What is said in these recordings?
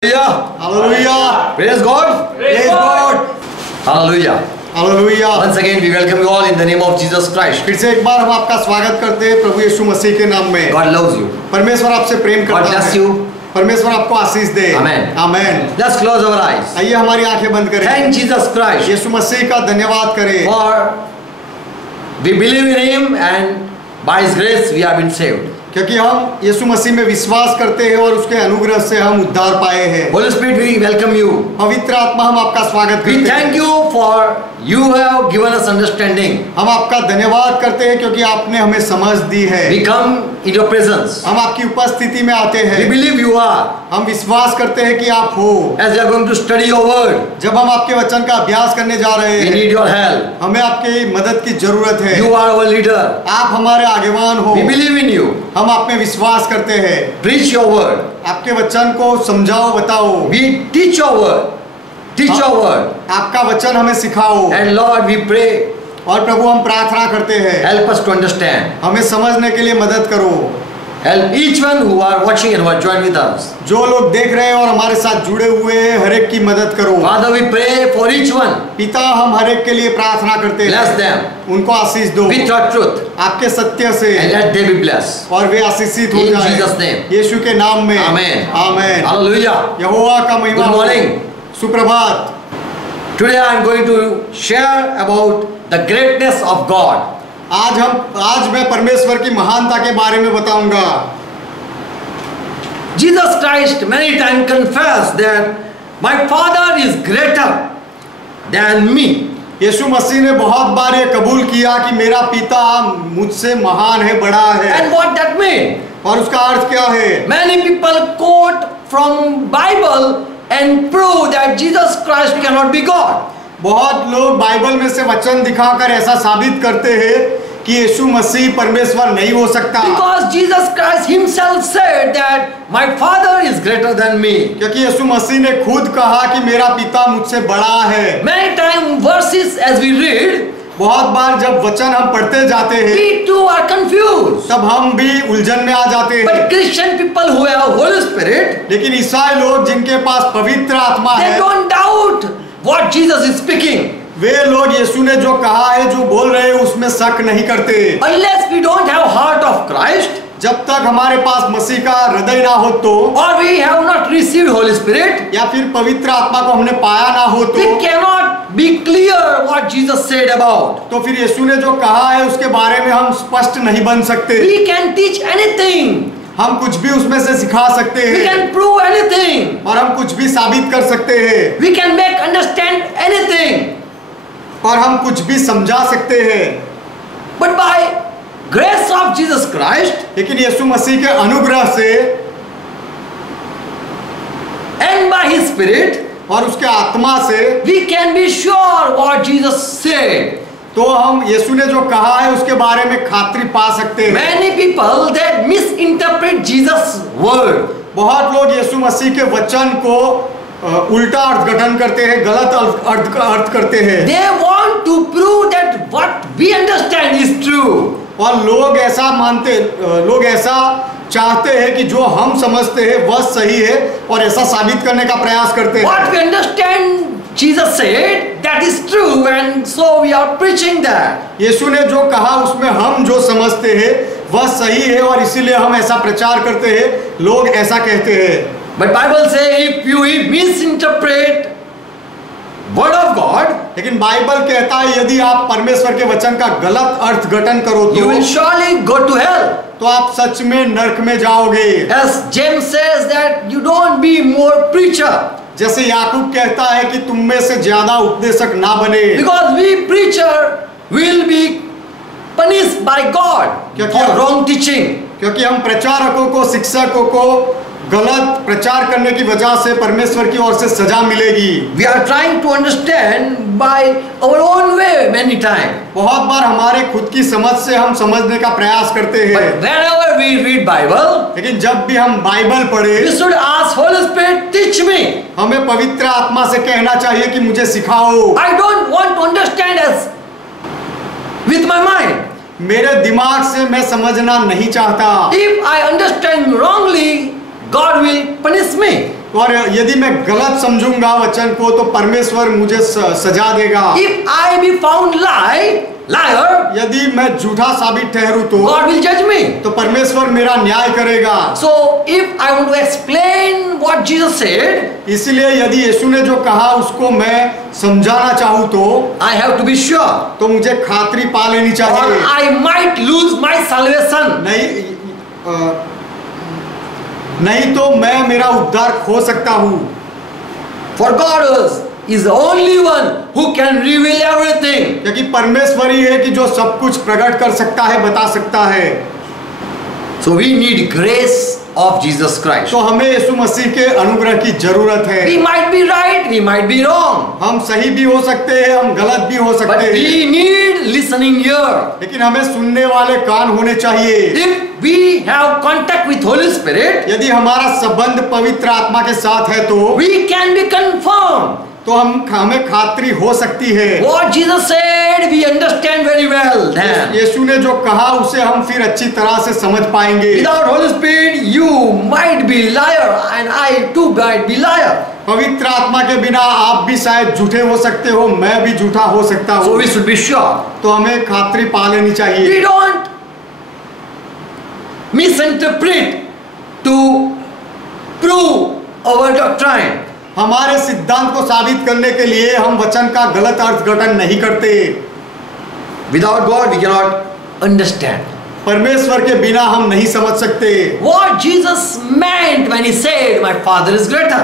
Hallelujah. Praise God. Praise God. Hallelujah. Hallelujah. Once again we welcome you all in the name of Jesus Christ. फिर से एक बार हम आपका स्वागत करते हैं प्रभु यीशु मसीह के नाम में। God loves you. परमेश्वर आपसे प्रेम God करता bless है। you. परमेश्वर आपको आशीष दे। Amen. Amen. Let's close our eyes. आइए हमारी आंखें बंद करें। Thank Jesus Christ यीशु मसीह का धन्यवाद करें। for we believe in Him and by His grace we have been saved. क्योंकि हम यीशु मसीह में विश्वास करते हैं और उसके अनुग्रह से हम उद्धार पाए हैं। Holy Spirit, we welcome you. पवित्र आत्मा हम आपका स्वागत करते हैं। We thank you for you have given us understanding. हम आपका धन्यवाद करते हैं क्योंकि आपने हमें समझ दी है। We come in your presence. हम आपकी उपस्थिति में आते हैं। We believe you are. हम विश्वास करते हैं कि आप हो। As we are going to study your word, जब हम आपके वचन का अभ्यास करने जा रहे we हैं, need your help. हमें आपकी मदद की जरूरत है। You are our leader. आप हमारे आगेवान हो। We believe in you. हम आप में विश्वास करते हैं। Preach your word. आपके वचन को समझाओ, बताओ। We teach your word. Teach your word. आपका वचन हमें सिखाओ। And Lord, we pray, और प्रभु हम प्रार्थना करते हैं, help us to understand. हमें समझने के लिए मदद करो। Help each one who are watching and who are joined with us. जो लोग देख रहे हैं और हमारे साथ जुड़े हुए हैं, हर एक की मदद करो। Father, we pray for each one. पिता, हम हर एक के लिए प्रार्थना करते हैं। Bless them उनको आशीष दो with your truth आपके सत्य से, and let them be blessed. और वे आशीषित हो In जाएं। Jesus' name. यीशु के नाम में। Amen. आमेन। Hallelujah. यहोवा का महिमा Good हो। morning. सुप्रभात। Today I am going to share about the greatness of God. आज मैं परमेश्वर की महानता के बारे में बताऊंगा। Jesus Christ many times confessed that my Father is greater than me. यीशु मसीह ने बहुत बार ये कबूल किया कि मेरा पिता मुझसे महान है, बड़ा है। And what that mean? और उसका अर्थ क्या है? Many people quote from Bible and prove that Jesus Christ cannot be God. बहुत लोग बाइबल में से वचन दिखाकर ऐसा साबित करते हैं कि यीशु मसीह परमेश्वर नहीं हो सकता। Because Jesus Christ himself said that my Father is greater than me. क्योंकि यीशु मसीह ने खुद कहा कि मेरा पिता मुझसे बड़ा है। Many times verses as we read, बहुत बार जब वचन हम पढ़ते जाते हैं, we too are confused. तब हम भी उलझन में आ जाते हैं। But Christian people who have Holy Spirit, लेकिन ईसाई लोग जिनके पास पवित्र आत्मा they है, don't doubt what Jesus is speaking. वे लोग यीशु ने जो कहा है, जो बोल रहे हैं, उसमें शक नहीं करते। Unless we don't have heart of Christ, जब तक हमारे पास मसीह का हृदय ना हो तो, or we have not received Holy Spirit, या फिर पवित्र आत्मा को हमने पाया ना हो तो, we cannot be clear what Jesus said about. तो फिर यीशु ने जो कहा है उसके बारे में हम स्पष्ट नहीं बन सकते। We can teach anything. हम कुछ भी उसमें से सिखा सकते We हैं can prove anything. और हम कुछ भी साबित कर सकते हैं We can make understand anything. और हम कुछ भी समझा सकते हैं। But by grace of Jesus Christ लेकिन यीशु मसीह के अनुग्रह से and by His Spirit, और उसके आत्मा से we can be sure what Jesus said. तो हम यीशु ने जो कहा है उसके बारे में खातिर पा सकते हैं। Many people that misinterpret Jesus' word. बहुत लोग यीशु मसीह के वचन को उल्टा अर्थ करते हैं, गलत अर्थ करते हैं। They want to prove that what we understand is true. और लोग ऐसा चाहते हैं कि जो हम समझते हैं वह सही है और ऐसा साबित करने का प्रयास करते हैं। What we understand Jesus said, that is true, and so we are preaching that. यीशु ने जो कहा उसमें हम जो समझते हैं वह सही है और इसीलिए हम ऐसा प्रचार करते हैं, लोग ऐसा कहते हैं। But Bible say if you misinterpret word of God, लेकिन बाइबल कहता है यदि आप परमेश्वर के वचन का गलत अर्थघटन करो you will तो surely go to hell. तो आप सच में नरक में जाओगे। As James says that you don't be more preacher. जैसे याकूब कहता है कि तुम में से ज्यादा उपदेशक ना बने, Because we preacher will be punished by God for wrong teaching. क्योंकि हम प्रचारकों को, शिक्षकों को गलत प्रचार करने की वजह से परमेश्वर की ओर से सजा मिलेगी। We are trying to understand by our own way many times. बहुत बार हमारे खुद की समझ से हम समझने का प्रयास करते हैं। But whenever we read Bible, लेकिन जब भी हम बाइबल पढ़े, we should ask Holy Spirit, teach me. हमें पवित्र आत्मा से कहना चाहिए कि मुझे सिखाओ। I don't want to understand as with my mind. मेरे दिमाग से मैं समझना नहीं चाहता। If I understand wrongly, God will punish me. और यदि मैं गलत समझूंगा वचन को तो परमेश्वर मुझे सजा देगा। If I be found liar, यदि मैं झूठा साबित ठहरूं तो God will judge me. तो परमेश्वर मेरा न्याय करेगा। So if I want to explain what Jesus said, इसलिए यदि यीशु ने जो कहा उसको मैं समझाना चाहूँ तो I have to be sure, तो मुझे खातरी पा लेनी or चाहिए। I might lose my salvation. नहीं तो मैं मेरा उद्धार खो सकता हूँ। For God is the only one who can reveal everything. क्योंकि परमेश्वर ही है कि जो सब कुछ प्रकट कर सकता है, बता सकता है। So we need grace of Jesus Christ. तो हमें यीशु मसीह के अनुग्रह की जरूरत है। We might be right, we might be wrong, हम सही भी हो सकते हैं, हम गलत भी हो but सकते हैं, we need listening ear. लेकिन हमें सुनने वाले कान होने चाहिए। If we have contact with Holy Spirit, यदि हमारा संबंध पवित्र आत्मा के साथ है तो we can be confirmed. हमें खातरी हो सकती है। What Jesus said, we understand very well then. यीशु ने जो कहा उसे हम फिर अच्छी तरह से समझ पाएंगे। Without Holy Spirit, you might be liar, and I too might be liar. पवित्र आत्मा के बिना आप भी शायद झूठे हो सकते हो, मैं भी झूठा हो सकता हूँ। So we should be sure. तो हमें खातरी पा लेनी चाहिए। We don't misinterpret to prove our doctrine. हमारे सिद्धांत को साबित करने के लिए हम वचन का गलत अर्थघटन नहीं करते। Without God, we cannot understand. परमेश्वर के बिना हम नहीं समझ सकते। What Jesus meant when he said, "My Father is greater."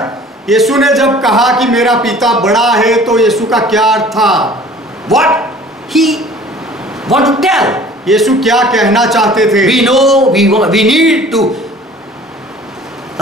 यीशु ने जब कहा कि मेरा पिता बड़ा है, तो यीशु का क्या अर्थ था? What he want to tell? यीशु क्या कहना चाहते थे? We know we need to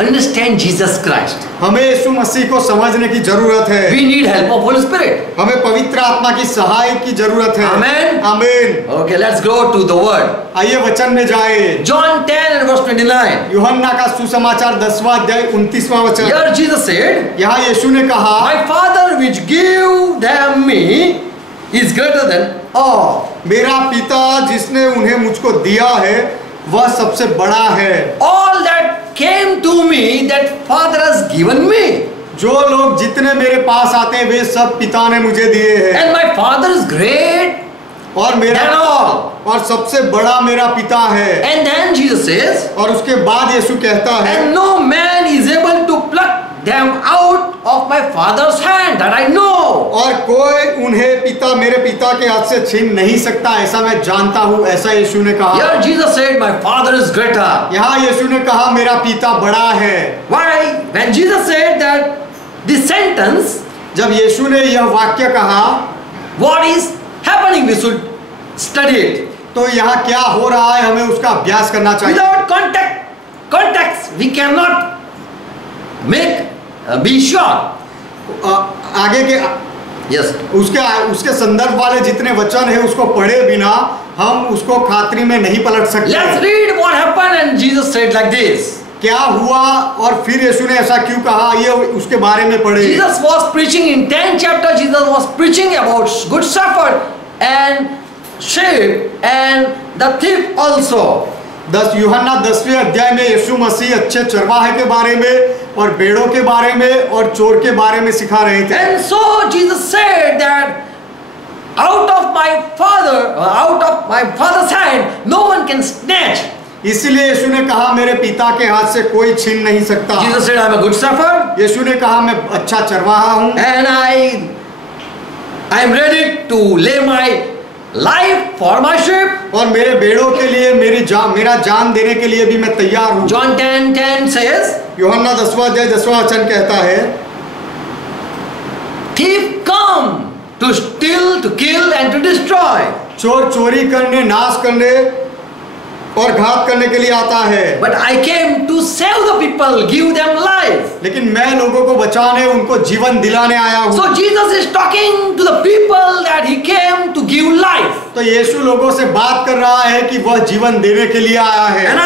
understand Jesus Christ. हमें यीशु मसीह को समझने की जरूरत है। We need help of Holy Spirit. हमें पवित्र आत्मा की सहाय की जरूरत है। Amen. आमीन। Okay, let's go to the word. आइए वचन में जाए। John 10 and verse 29. यूहन्ना का सुसमाचार 10वां अध्याय 29वां वचन। Here Jesus said, यहाँ यीशु ने कहा, "My Father which gave them me is greater than all. मेरा पिता जिसने उन्हें मुझको दिया है वह सबसे बड़ा है। All that came to me, that Father has given me. जो लोग जितने मेरे पास आते हैं वे सब पिता ने मुझे दिए हैं। And my Father is great और मेरा than all." और सबसे बड़ा मेरा पिता है। And then Jesus says, और उसके बाद यीशु कहता है, "And no man is able to pluck them out of my Father's hand, that I know." और कोई उन्हें मेरे पिता के हाथ से छीन नहीं सकता, ऐसा मैं जानता हूँ, ऐसा यीशु ने कहा। Here Jesus said, "My Father is greater." यहाँ यीशु ने कहा मेरा पिता बड़ा है। Why? When Jesus said that this sentence, जब यीशु ने यह वाक्य कहा, what is happening? We should study it. तो यहाँ क्या हो रहा है हमें उसका अभ्यास करना चाहिए। Without context, we cannot be sure. आगे के Yes. उसके संदर्भ वाले जितने वचन है उसको पढ़े बिना हम उसको खातरी में नहीं पलट सकते। Let's read what happened, and Jesus said like this. क्या हुआ और फिर यीशु ने ऐसा क्यों कहा, ये उसके बारे में पढ़े। Jesus was preaching in 10th chapter. Jesus was preaching about good shepherd and sheep and the thief also. यूहन्ना 10वें अध्याय में यीशु मसीह अच्छे चरवाहे के बारे में और भेड़ों के बारे में और चोर के बारे में सिखा रहे थे। And so Jesus said that out of my father's hand no one can snatch. इसीलिए यीशु ने कहा मेरे पिता के हाथ से कोई छीन नहीं सकता। Jesus said, "I am a good shepherd." यीशु ने कहा मैं अच्छा चरवाहा हूँ। And I am ready to lay my life for my sheep. और मेरे भेड़ों के लिए मेरा जान देने के लिए भी मैं तैयार हूँ। John 10:10 says, यूहन्ना 10वां अध्याय 10वां वचन कहता है, "Thief come to steal, to kill and to destroy." चोर चोरी करने, नाश करने और घात करने के लिए आता है। But I came to save the people, give them life. लेकिन मैं लोगों को बचाने, उनको जीवन दिलाने आया हूँ। So Jesus is talking to the people that he came to give life. तो यीशु लोगों से बात कर रहा है कि वह जीवन देने के लिए आया है। And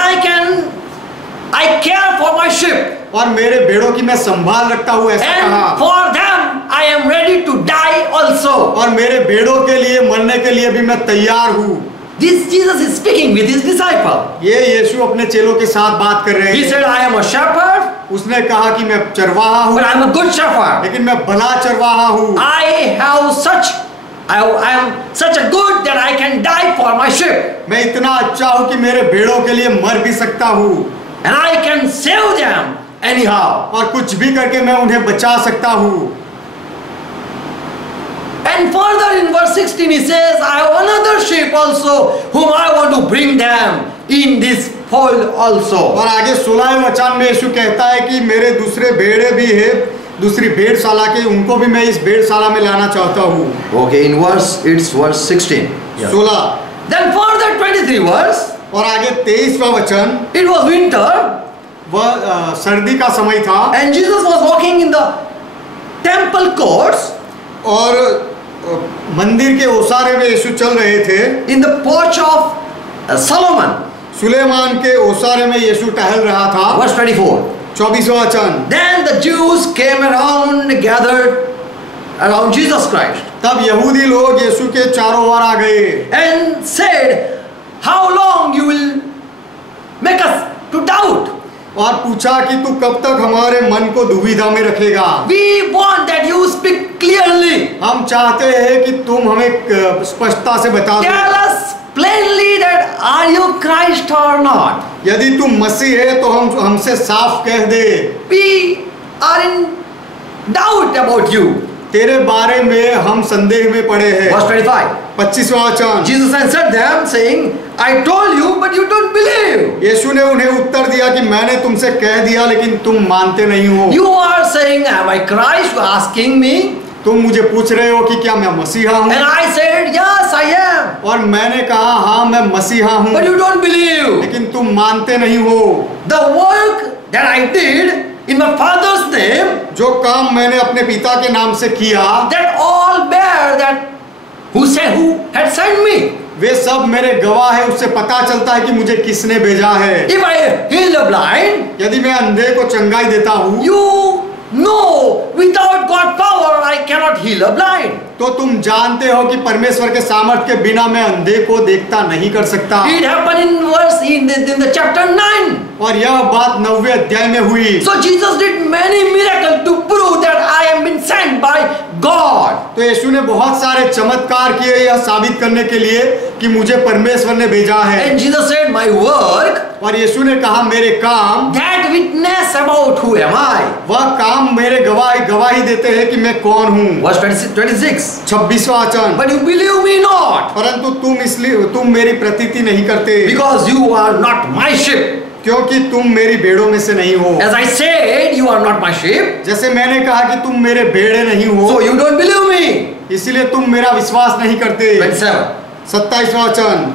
I care for my sheep. और मेरे भेड़ों की मैं संभाल रखता हूँ, ऐसा And कहा। for them I am ready to die also. और मेरे भेड़ों के लिए मरने के लिए भी मैं तैयार हूँ। This Jesus is speaking with his disciple. ये यीशु अपने चेलों के साथ बात कर रहे He हैं। said, "I am a shepherd." उसने कहा कि मैं चरवाहा हूँ, but I'm a good shepherd. लेकिन मैं भला चरवाहा हूँ। I am such a good that I can die for my sheep, मैं इतना अच्छा हूँ कि मेरे भेड़ों के लिए मर भी सकता हूँ, and I can save them anyhow. और कुछ भी करके मैं उन्हें बचा सकता हूँ। And further in verse 16 he says, I have another sheep also whom I want to bring them in this fold also. और आगे 16वें वचन में यीशु कहता है कि मेरे दूसरे भेड़े भी है, दूसरी भेड़शाला के, उनको भी मैं इस भेड़शाला में लाना चाहता हूँ। Okay, it's verse 16. 16। Then further 23 verse, और आगे 23वां वचन, it was winter वह सर्दी का समय था, and Jesus was walking in the temple courts, और मंदिर के ओसारे में यीशु चल रहे थे। in the porch of Solomon. Suleman के ओसारे में यीशु टहल रहा था। Verse 24. 24वां वचन, Then the Jews came around, gathered around Jesus Christ, तब यहूदी लोग यीशु के चारों ओर आ गए and said, how long you will make us to doubt? और पूछा कि तू कब तक हमारे मन को दुविधा में रखेगा। We want that you speak clearly. हम चाहते हैं कि तुम हमें स्पष्टता से बता Tell दो, us plainly that are you Christ or not? यदि तुम मसीह है तो हमसे साफ कह दे, We are in doubt about you. तेरे बारे में हम संदेह में पड़े हैं। Verse 25. 25वां वचन, Jesus answered them saying, I told you but you don't believe. यीशु ने उन्हें उत्तर दिया कि मैंने तुमसे कह दिया लेकिन तुम मानते नहीं हो। You are saying, am I Christ? You are asking me. तुम मुझे पूछ रहे हो कि क्या मैं मसीहा हूँ, And I said, yes, I am. और मैंने कहा हाँ मैं मसीहा हूँ, But you don't believe. लेकिन तुम मानते नहीं हो। The work that I did in my Father's name, जो काम मैंने अपने पिता के नाम से किया, that all bear that who had sent me. वे सब मेरे गवाह है, उससे पता चलता है कि मुझे किसने भेजा है। If I heal the blind, यदि मैं अंधे को चंगाई देता हूँ, you know without God power I cannot heal a blind. तो तुम जानते हो कि परमेश्वर के सामर्थ के बिना मैं अंधे को देखता नहीं कर सकता। It happened in the chapter 9. और यह बात 9वें अध्याय में हुई। So Jesus did many miracles to prove that I am been sent by God. तो यीशु ने बहुत सारे चमत्कार किए यह साबित करने के लिए कि मुझे परमेश्वर ने भेजा है। And Jesus said, my work, और यीशु ने कहा मेरे काम, that witness about who am I. वह काम मेरे गवाही देते हैं कि मैं कौन हूँ। Verse 26. 26वां वचन, But you believe me not, परंतु तुम मेरी प्रतीति नहीं करते, because you are not my sheep. क्योंकि तुम मेरी भेड़ों में से नहीं हो। As I said, you are not my sheep, जैसे मैंने कहा कि तुम मेरे भेड़े नहीं हो, so you don't believe me. इसलिए तुम मेरा विश्वास नहीं करते। 27. 27वां वचन,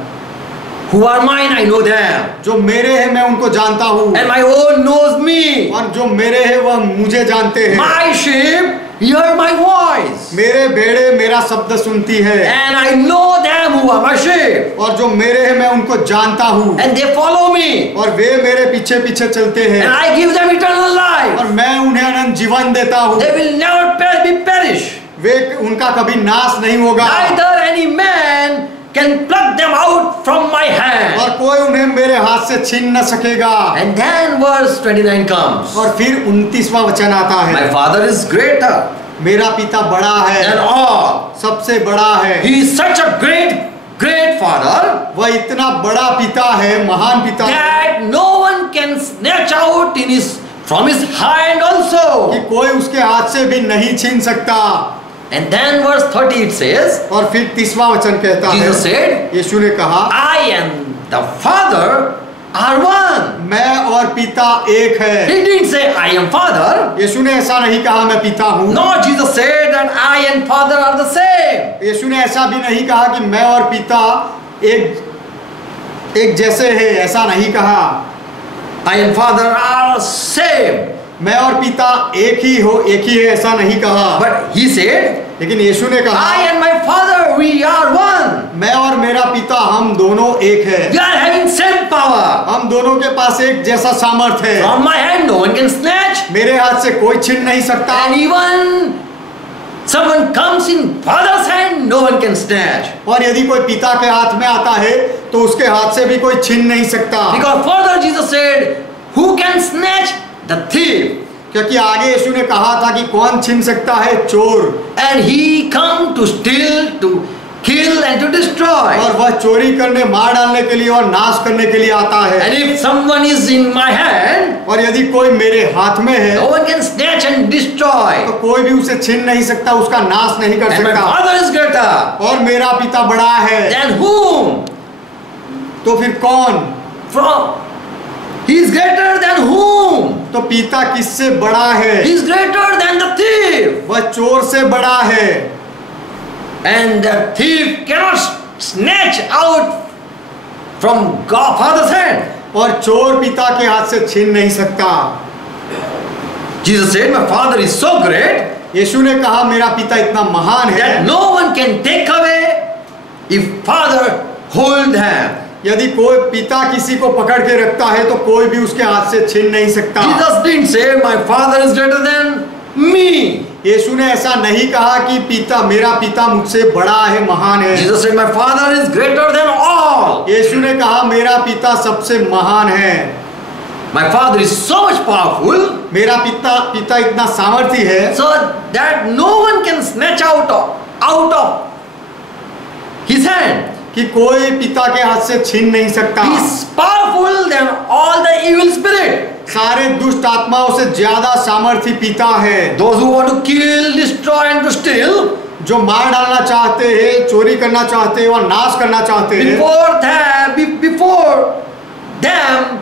Who are mine, I know them, जो मेरे हैं मैं उनको जानता हूँ, and my own knows me. और जो मेरे हैं वह मुझे जानते हैं। My sheep hear my voice, मेरे भेड़े मेरा शब्द सुनती है, and I know them who are my sheep, और जो मेरे हैं मैं उनको जानता हूँ, and they follow me, और वे मेरे पीछे पीछे चलते हैं, and I give them eternal life. और मैं उन्हें अनंत जीवन देता हूँ। They will never perish. वे उनका कभी नाश नहीं होगा, Neither any man can pluck them out from my hand. और कोई उन्हें मेरे हाथ से छीन न सकेगा। And then verse 29 comes. और फिर 29वां वचन आता My है, Father is greater मेरा पिता बड़ा है, than all. सबसे बड़ा है। He is such a great Father वह इतना बड़ा पिता है, महान पिता है, that no one can snatch out from his hand also. कि कोई उसके हाथ से भी नहीं छीन सकता। And then verse 30 it says, और फिर 30वां वचन कहता Jesus है, said, यीशु ने कहा I and the Father are one. मैं और पिता एक है। He didn't say I am Father. यीशु ने ऐसा नहीं कहा मैं पिता हूँ। No, Jesus said that I and Father are the same. यीशु ने ऐसा भी नहीं कहा कि मैं और पिता एक जैसे हैं, ऐसा नहीं कहा। I and Father are same. मैं और पिता एक ही है, ऐसा नहीं कहा। But he said, लेकिन यीशु ने कहा I and my Father, we are one. मैं और मेरा पिता हम दोनों एक है। We are having same power. हम दोनों के पास एक जैसा सामर्थ है। From my hand, no one can snatch. मेरे हाथ से कोई छीन नहीं सकता, And even someone comes in Father's hand, no one can snatch. और यदि कोई पिता के हाथ में आता है तो उसके हाथ से भी कोई छीन नहीं सकता। Because further Jesus said, who can snatch the thief. क्योंकि आगे यीशु ने कहा था कि कौन छीन सकता है? चोर। And he come to steal, to kill and to destroy. और वह चोरी करने, मार डालने के लिए और नाश करने के लिए आता है। And if someone is in my hand, और यदि कोई मेरे हाथ में है no one can snatch and destroy. तो कोई भी उसे छीन नहीं सकता, उसका नाश नहीं कर And my सकता। Father is greater. और मेरा पिता बड़ा है। Than whom? तो फिर कौन? From he is greater than whom? तो पिता किससे बड़ा है? He is greater than the thief. वह चोर से बड़ा है। And the thief cannot snatch out from God Father's hand. और चोर पिता के हाथ से छीन नहीं सकता। Jesus said, my Father is so great यीशु ने कहा मेरा पिता इतना महान है that no one can take away if Father hold hand. यदि कोई पिता किसी को पकड़ के रखता है तो कोई भी उसके हाथ से छीन नहीं सकता। Jesus didn't say, my Father is greater than me. यीशु ने ऐसा नहीं कहा कि मेरा पिता मुझसे बड़ा है, महान है। Jesus said, my Father is greater than all. यीशु ने कहा मेरा पिता सबसे महान है। My Father is so much powerful, मेरा पिता इतना सामर्थी है so that no one can snatch out of his hand. कि कोई पिता के हाथ से छीन नहीं सकता। He is powerful than all the evil spirit. सारे दुष्ट आत्माओं से ज्यादा सामर्थी पिता है। Those who want to kill, destroy and to steal, जो मार डालना चाहते हैं, चोरी करना चाहते हैं और नाश करना चाहते हैं, before them,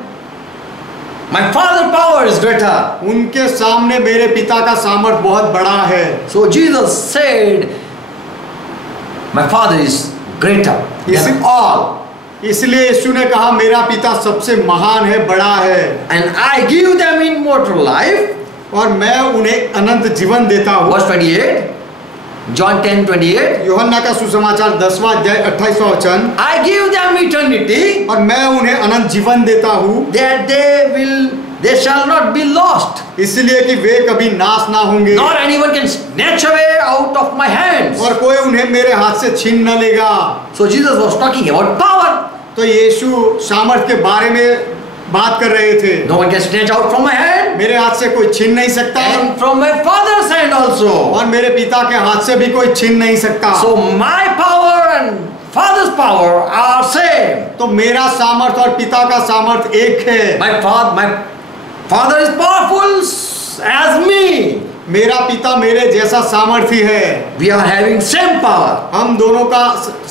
my Father's power is greater. उनके सामने मेरे पिता का सामर्थ बहुत बड़ा है। So Jesus said, my Father is greater than all. इसलिए यीशु ने कहा मेरा पिता सबसे महान है, बड़ा है। And I give them immortal life. और मैं उन्हें अनंत जीवन देता हूँ। Verse 28, John 10:28. यूहन्ना का सुसमाचार 10वां अध्याय 28वां वचन। I give them eternity, और मैं उन्हें अनंत जीवन देता हूँ that they shall not be lost, इसलिए कि वे कभी नाश ना होंगे nor anyone can snatch away out of my hands. और कोई उन्हें मेरे हाथ से छीन न लेगा। So Jesus was talking about power. तो यीशु सामर्थ के बारे में बात कर रहे थे। No one can snatch out from my hand, मेरे हाथ से कोई छीन नहीं सकता and from my Father's hand also. और मेरे पिता के हाथ से भी कोई छीन नहीं सकता। So my power and Father's power are same. तो मेरा सामर्थ और पिता का सामर्थ एक है। My Father is powerful as me. मेरा पिता मेरे जैसा सामर्थी है। We are having same power. हम दोनों का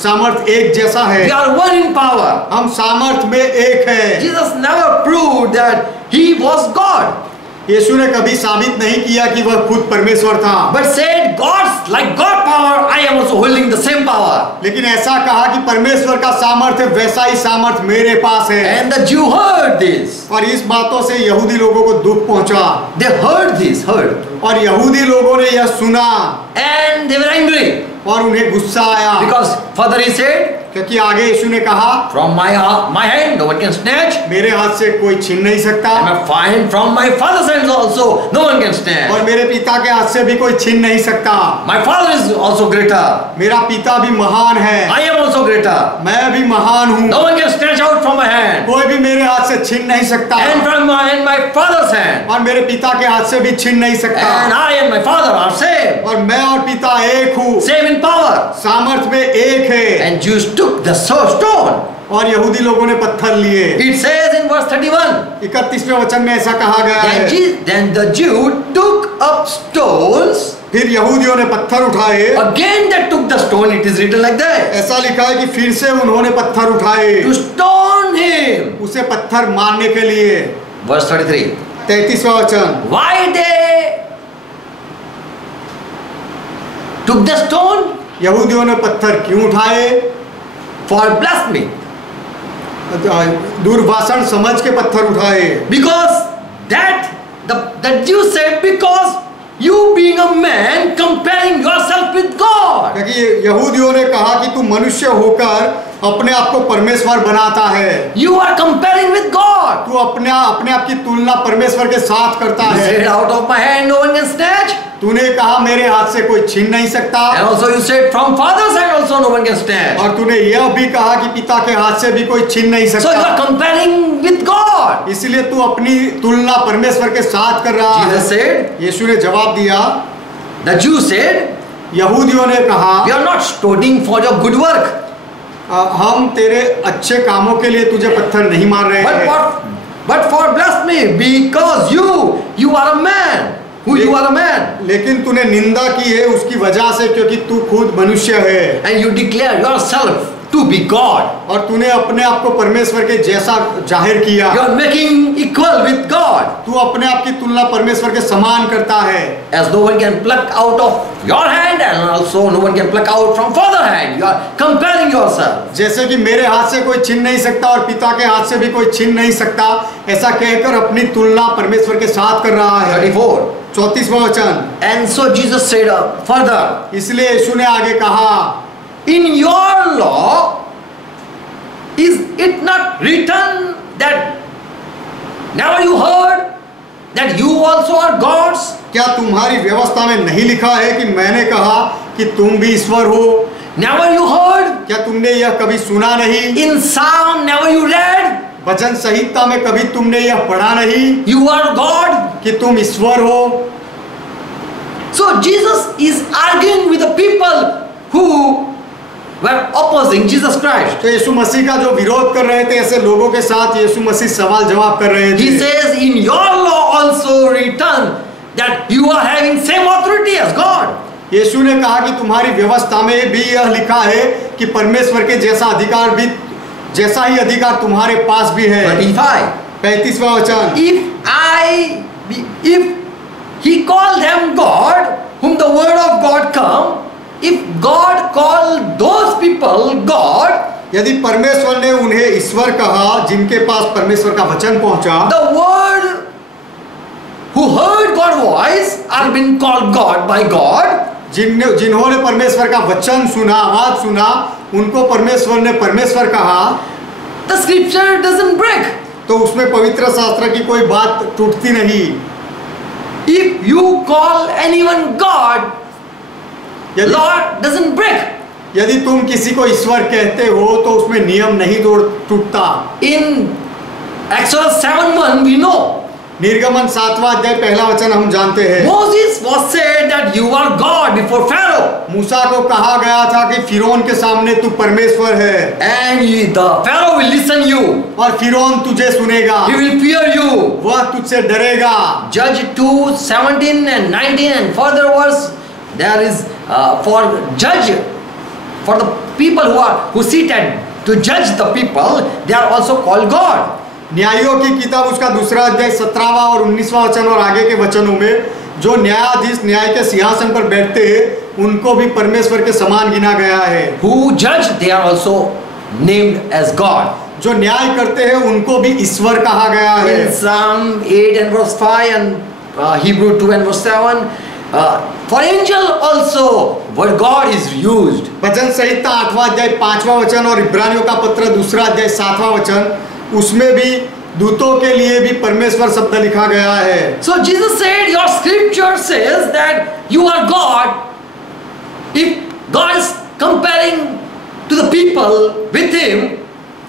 सामर्थ एक जैसा है। We are one in power. हम सामर्थ में एक है। Jesus never proved that he was God, यीशु ने कभी साबित नहीं किया कि वह खुद परमेश्वर था, but said God's like God power, I am also holding the same power. लेकिन ऐसा कहा कि परमेश्वर का सामर्थ है, वैसा ही सामर्थ मेरे पास है। And the Jew heard this. और इस बातों से यहूदी लोगों को दुख पहुंचा। They heard this, और यहूदी लोगों ने यह सुना and they were angry और उन्हें गुस्सा आया, because further he said, क्योंकि आगे यीशु ने कहा from my hand no one can snatch, मेरे हाथ से कोई छीन नहीं सकता and from my Father's hand also no one can snatch. और मेरे पिता के हाथ से भी कोई छीन नहीं सकता। My Father is also greater. मेरा पिता भी महान है, I am also greater. मैं भी महान हूँ। No one can snatch out from my hand, कोई भी मेरे हाथ से छीन नहीं सकता and from my Father's hand, और मेरे पिता के हाथ से भी छीन नहीं सकता। and I and my Father are same, और मैं और पिता एक हूँ, same in power. सामर्थ में एक है। And Jews took the stone. और यहूदियों लोगों ने पत्थर लिए। It says in verse 31, 31वें वचन में ऐसा कहा गया है, then the Jew took up stones. फिर यहूदियों ने पत्थर उठाए। Again they took the stone. It is written like that. ऐसा लिखा है कि फिर से उन्होंने पत्थर उठाए To stone him. उसे पत्थर मारने के लिए। Verse 33. 33वां वचन। Why they took the stone? यहूदियों ने पत्थर क्यों उठाए? For blasphemy. दुर्भाषण समझ के पत्थर उठाए। Because that the Jews said, because you being a man comparing yourself with God. क्योंकि यहूदियों ने कहा कि तू मनुष्य होकर अपने आप को परमेश्वर बनाता है। You are comparing with God. तू अपने आप की तुलना परमेश्वर के साथ करता You है। said, out of my hand no one can snatch. तूने कहा मेरे हाथ से कोई छीन नहीं सकता, And also you said, from Father's hand also no one can snatch. और तूने यह भी कहा कि पिता के हाथ से भी कोई छीन नहीं So you सकता। are comparing with God. इसलिए तू अपनी तुलना परमेश्वर के साथ कर रहा है। Jesus said, यीशु ने जवाब दिया, the Jews said, यहूदियों ने कहा, we are not stoning for your good work. हम तेरे अच्छे कामों के लिए तुझे पत्थर नहीं मार रहे हैं, But for blasphemy, because you are a man. Who you are a man. लेकिन तूने निंदा की है उसकी वजह से, क्योंकि तू खुद मनुष्य है And you declare yourself to be God. और तूने अपने आप को परमेश्वर के जैसा जाहिर किया। You are making equal with God. तू अपने आप की तुलना परमेश्वर के समान करता है। As no one can pluck out of your hand, and also no one can pluck out from Father's hand. You are comparing yourself. जैसे कि मेरे हाथ से कोई छीन नहीं सकता और पिता के हाथ से भी कोई छीन नहीं सकता, ऐसा कहकर अपनी तुलना परमेश्वर के साथ कर रहा है। 34. 34वां वचन। And so Jesus said further, इसलिए यीशु ने आगे कहा, in your law is it not written that never you heard that you also are gods? क्या तुम्हारी व्यवस्था में नहीं लिखा है कि मैंने कहा कि तुम भी ईश्वर हो? Never you heard? क्या तुमने यह कभी सुना नहीं? In Psalm never you read? वचन संहिता में कभी तुमने यह पढ़ा नहीं You are God? कि तुम ईश्वर हो? So Jesus is arguing with the people who were opposing Jesus Christ. तो यीशु मसीह का जो विरोध कर रहे थे, ऐसे लोगों के साथ यीशु मसीह सवाल जवाब कर रहे He थे। says, in your law also written that you are having same authority as God. यीशु ने कहा कि तुम्हारी व्यवस्था में भी यह लिखा है कि परमेश्वर के जैसा ही अधिकार तुम्हारे पास भी है। 35. 35वां वचन। If he called them God, whom the word of God come, if God called those people God, यदि परमेश्वर ने उन्हें ईश्वर कहा जिनके पास परमेश्वर का वचन पहुंचा, the word who heard God's voice are been called God by God. जिन्होंने परमेश्वर का वचन सुना, आवाज सुना, उनको परमेश्वर ने परमेश्वर कहा, The scripture doesn't break. तो उसमें पवित्र शास्त्र की कोई बात टूटती नहीं। If you call anyone God, यदि Lord doesn't break. यदि तुम किसी को ईश्वर कहते हो तो उसमें नियम नहीं टूटता। In Exodus 7:1 we know निर्गमन 7वां अध्याय पहला वचन हम जानते हैं। Moses was said that you are God before Pharaoh. मूसा को कहा गया था कि फिरौन के सामने तू परमेश्वर है And the Pharaoh will listen you. और फिरौन तुझे सुनेगा, He will fear you. वह तुझसे डरेगा। Judge 2:17 and 19 and further verse, there is for judge, for the people who sit and to judge the people, they are also called God. न्यायों की किताब उसका दूसरा अध्याय 17वां और 19वां वचन और आगे के वचनों में जो न्यायाधीश न्याय के सिंहासन पर बैठते हैं उनको भी परमेश्वर के समान गिना गया है। Who judge, they are also named as God. जो न्याय करते हैं उनको भी ईश्वर कहा गया है। In Psalm 8 and verse 5 and Hebrew 2 and verse 7, for angel also word God is used. वचन संहिता 8वां अध्याय 5वां वचन और इब्रानियों का पत्र दूसरा अध्याय 7वां वचन, उसमें भी दूतों के लिए भी परमेश्वर शब्द लिखा गया है। So Jesus said, your scripture says that you are God. If God is comparing to the people with him,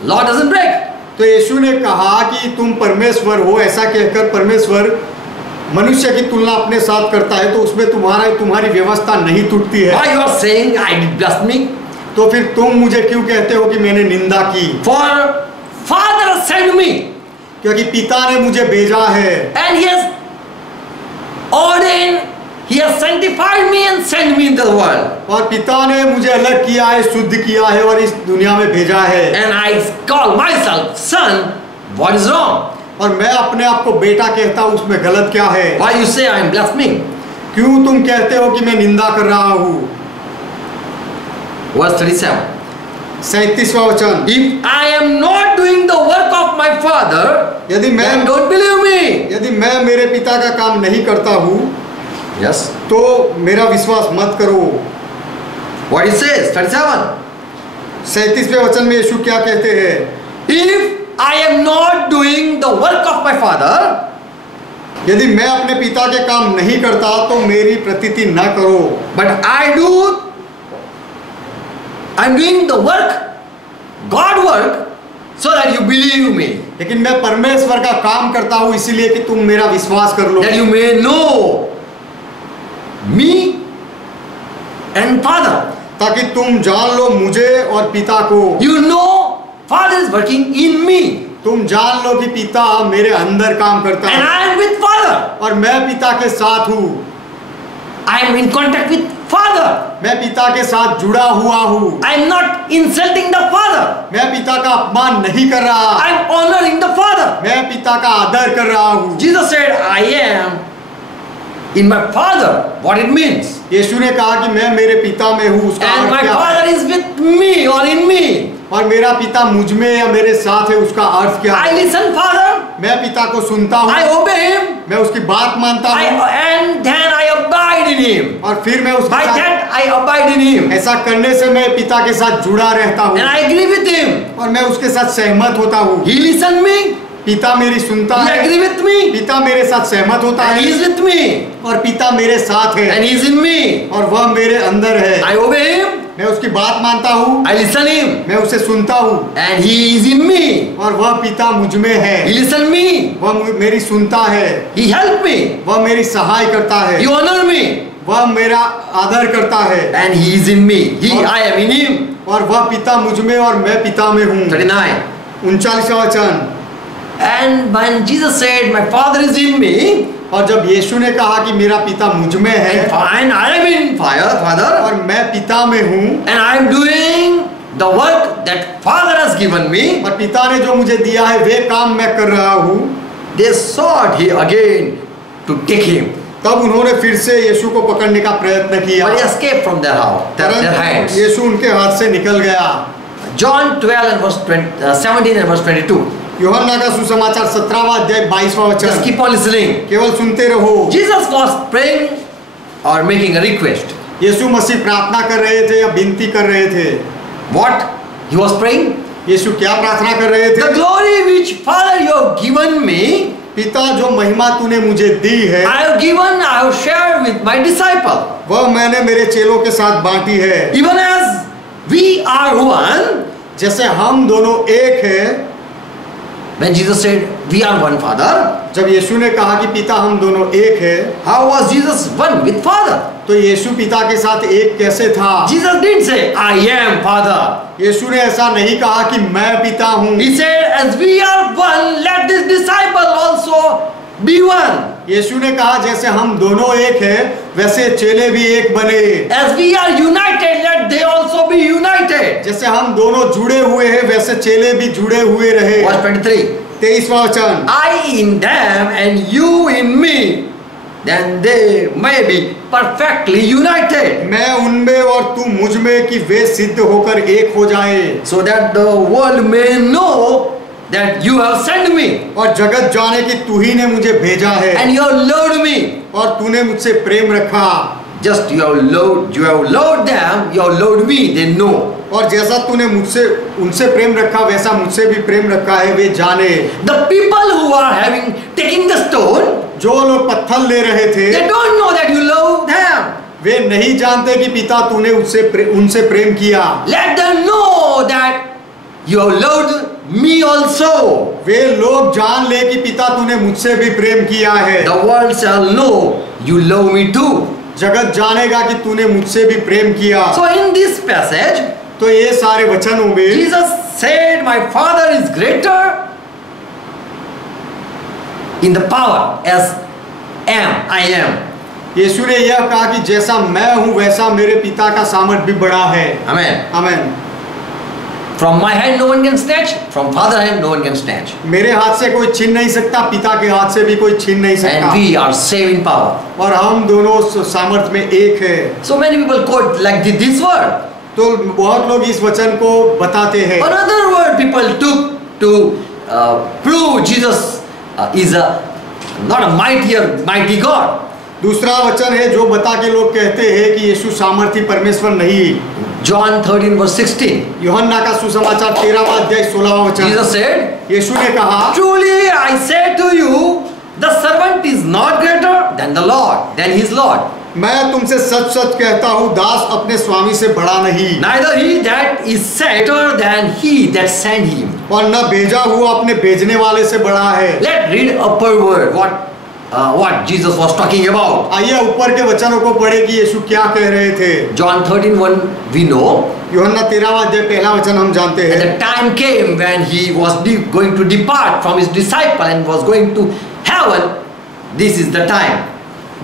law doesn't break. तो यीशु ने कहा कि तुम परमेश्वर हो, ऐसा कहकर परमेश्वर मनुष्य की तुलना अपने साथ करता है तो उसमें तुम्हारी व्यवस्था नहीं टूटती है। Why you are saying I did blasphemy? तो फिर तुम मुझे क्यों कहते हो कि मैंने निंदा की? For Father sent me. क्योंकि पिता ने मुझे भेजा है। And he has ordained, he has sanctified me and sent me in the world. और पिता ने मुझे अलग किया है, शुद्ध किया है और इस दुनिया में भेजा है। And I call myself son. What is wrong? और मैं अपने आप को बेटा कहता हूँ, उसमें गलत क्या है? Why you say I am blaspheming? क्यों तुम कहते हो कि मैं निंदा कर रहा हूँ? Verse 37. 37वां वचन। If I am not doing the work of my father, यदि then don't believe me. यदि मैं मेरे पिता का काम नहीं करता हूँ, Yes. तो मेरा विश्वास मत करो। What it says? 37. 37वें वचन में यीशु क्या कहते हैं? If I am not doing the work of my Father, यदि मैं अपने पिता के काम नहीं करता तो मेरी प्रतीति न करो, but I'm doing the work, God work, so that you believe me, लेकिन मैं परमेश्वर का काम करता हूं इसीलिए कि तुम मेरा विश्वास कर लो, that you may know me and Father. ताकि तुम जान लो मुझे और पिता को। You know Father is working in me, तुम जान लो कि पिता मेरे अंदर काम करता and है I am with Father. और मैं पिता के साथ हूँ, I am in contact with Father. मैं पिता के साथ जुड़ा हुआ हूँ, I am not insulting the Father. मैं पिता का अपमान नहीं कर रहा, I am honoring the Father. मैं पिता का आदर कर रहा हूँ। Jesus said, I am in my Father. What it means? यीशु ने कहा कि मैं मेरे पिता में हूँ, उसका And अर्थ my क्या Father है? is with me or in me. और मेरा पिता मुझ में या मेरे साथ है, उसका अर्थ क्या I है? listen Father. मैं पिता को सुनता हूँ, I obey Him. मैं उसकी बात मानता हूँ And then I abide in Him. और फिर मैं उसके By साथ, that I abide in Him. ऐसा करने से मैं पिता के साथ जुड़ा रहता हूँ And I agree with Him. और मैं उसके साथ सहमत होता हूँ। He listen me. पिता मेरी सुनता He है, agree with me. पिता मेरे साथ सहमत होता And He is है with me. और पिता मेरे साथ है And He is in me. और वह मेरे अंदर है। I obey Him. मैं उसकी बात मानता हूँ, I listen Him. मैं उसे सुनता हूँ And He is in me. और वह पिता मुझ में He है, listen me. वह मेरी सुनता है, He help me. वह मेरी सहाय करता है, He honor me. वह मेरा आदर करता है And He is in me. I am in Him. और वह पिता मुझ में और मैं पिता में हूँ। 39. 39वां वचन। And when Jesus said, my Father is in me, और जब यीशु ने कहा कि मेरा पिता मुझ में है and I am in Father, और मैं पिता में हूँ and I am doing the work that Father has given me, और पिता ने जो मुझे दिया है वे काम मैं कर रहा हूँ, they sought He again to take Him. तब उन्होंने फिर से यीशु को पकड़ने का प्रयत्न किया, But He escaped from their house, their परंतु hands. यीशु उनके हाथ से निकल गया। John 12 and verse 17 and verse 22. यूहन्ना का सुसमाचार 17वां अध्याय 22वां Just वचन। keep on listening. केवल सुनते रहो। Jesus was praying or making a request. यीशु मसीह प्रार्थना कर रहे थे या विनती कर रहे थे? What He was praying? यीशु क्या प्रार्थना कर रहे The थे? glory which Father you have given me, पिता जो महिमा तूने मुझे दी है I have shared with my disciple. वह मैंने मेरे चेलों के साथ बांटी है। Even as we are one, जैसे हम दोनों एक हैं, when Jesus said we are one Father, जब यीशु ने कहा कि पिता हम दोनों एक है, how was Jesus one with Father? तो यीशु पिता के साथ एक कैसे था? Jesus didn't say I am Father. यीशु ने ऐसा नहीं कहा कि मैं पिता हूँ। He said as we are one, let this disciple also be one. यीशु ने कहा जैसे हम दोनों एक हैं, वैसे चेले भी एक बने। As we are united, let they also be united. जैसे हम दोनों जुड़े हुए हैं, वैसे चेले भी जुड़े हुए रहे। Verse 23. 23वां वचन। I in them and you in me, then they may be perfectly united, मैं उनमें और तू मुझ में कि वे सिद्ध होकर एक हो जाए, so that the world may know that you have sent me और जगत जाने कि तू ही ने मुझे भेजा है and you have loved me. और तूने मुझसे प्रेम रखा। Just you have loved them, you have loved me, they know. और जैसा तूने मुझसे उनसे प्रेम रखा वैसा मुझसे भी प्रेम रखा है, वे जाने। The people who are taking the stone, जो लोग पत्थर ले रहे थे they don't know that you love them. वे नहीं जानते कि पिता तूने उनसे प्रेम किया। Let them know that you have loved me also. वे लोग जान ले कि पिता तूने मुझसे भी प्रेम किया है। The world shall know you love me too. जगत जानेगा कि तूने मुझसे भी प्रेम किया। So in this passage, तो ये सारे वचनों में Jesus said, my Father is greater in the power as I am. यीशु ने यह कहा कि जैसा मैं हूं वैसा मेरे पिता का सामर्थ भी बड़ा है। Amen. आमीन। From my hand no one can snatch, from Father hand no one can snatch. मेरे हाथ से कोई छीन नहीं सकता, पिता के हाथ से भी कोई छीन नहीं सकता। And we are same in power. और हम दोनों सामर्थ में एक है। So many people quote like this word. तो बहुत लोग इस वचन को बताते हैं। Another word people took to prove Jesus is not a mighty God. दूसरा वचन है जो बता के लोग कहते हैं कि यीशु सामर्थी परमेश्वर नहीं। John 13 verse 16. यूहन्ना का सुसमाचार 13वां अध्याय 16वां वचन। Jesus said, यीशु ने कहा, truly I say to you, the servant is not greater than the Lord, than his Lord. मैं तुमसे सच सच कहता हूँ, दास अपने स्वामी से बड़ा नहीं, Neither he that is sent greater than he that sent him. और न भेजा हुआ अपने भेजने वाले से बड़ा है। Let's read upper word, what Jesus was talking about. आइए ऊपर के वचनों को पढ़े कि यीशु क्या कह रहे थे। John 13:1 we know. यूहन्ना 13वां अध्याय पहला वचन हम जानते And हैं। the time came when he was going to depart from his disciple and was going to heaven. This is the time.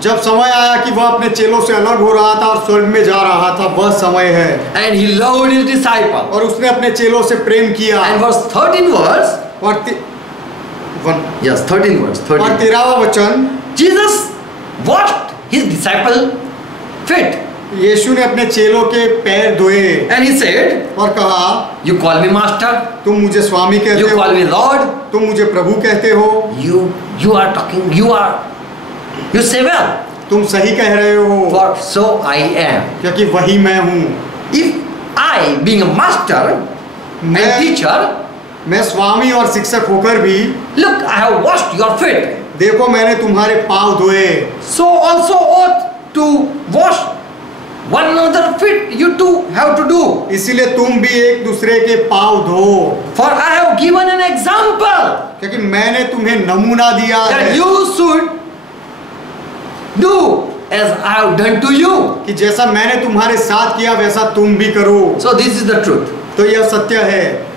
जब समय आया कि वह अपने चेलों से अलग हो रहा था और स्वर्ग में जा रहा था, वह समय है। And he loved his disciple. और उसने अपने चेलों से प्रेम किया। And verse 13 verse. और Yes, 13 verse. 13. और 13वां वचन, Jesus washed his disciple feet. यीशु ने अपने चेलों के पैर धोए And he said, और कहा, you call me master, तुम मुझे स्वामी you कहते call हो, me Lord, तुम मुझे प्रभु कहते हो, you are talking, you say well, तुम सही कह रहे हो, for so I am. क्योंकि वही मैं हूँ। If I, being a master and मैं teacher, मैं स्वामी और शिक्षक होकर भी, look, I have washed your feet, देखो मैंने तुम्हारे पाँव धोए, so also ought to wash one another feet you two have to do. इसीलिए तुम भी एक दूसरे के पाँव धो, For I have given an example क्योंकि मैंने तुम्हें नमूना दिया that है you should do as I have done to you. कि जैसा मैंने तुम्हारे साथ किया वैसा तुम भी करो। So this is the truth. तो यह सत्य है।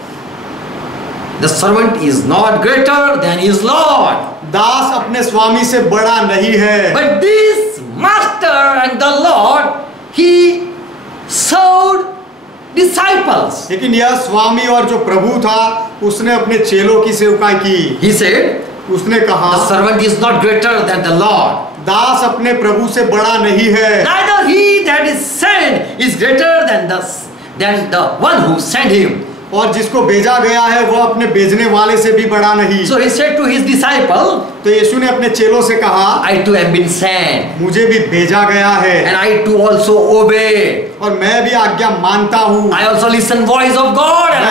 The servant is not greater than his Lord. दास अपने स्वामी से बड़ा नहीं है, But this master and the Lord, he served disciples. लेकिन यह स्वामी और जो प्रभु था उसने अपने चेलों की सेवकाई की। He said, उसने कहा, the servant is not greater than the Lord. दास अपने प्रभु से बड़ा नहीं है, Neither he that is sent is greater than the one who sent him. और जिसको भेजा गया है वह अपने भेजने वाले से भी बड़ा नहीं। So he said to his disciple, तो यीशु ने अपने चेलों से कहा, I too have been sent, मुझे भी भेजा गया है and I too also obey. और मैं भी आज्ञा मानता हूँ। I also listen voice of God, and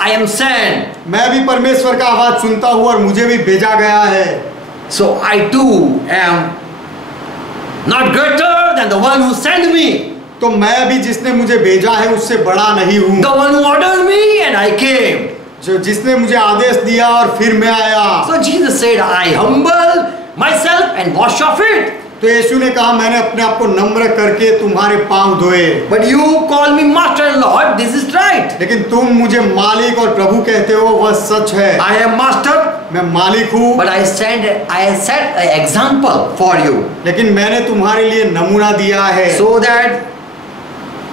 I am sent. मैं भी परमेश्वर का आवाज सुनता हूँ और मुझे भी भेजा गया है। So I too am not greater than the one who sent me, तो मैं भी जिसने मुझे भेजा है उससे बड़ा नहीं हूँ, the one who ordered me and I came. जो जिसने मुझे आदेश दिया और फिर मैं आया। So Jesus said, I humble myself and wash your feet. तो यीशु ने कहा, मैंने अपने आप को नम्र करके तुम्हारे पांव धोए। But you call me master and Lord, this is right. लेकिन तुम मुझे मालिक और प्रभु कहते हो, वह सच है। I am master, मैं मालिक हूँ, but I set an example for you, लेकिन मैंने तुम्हारे लिए नमूना दिया है, so that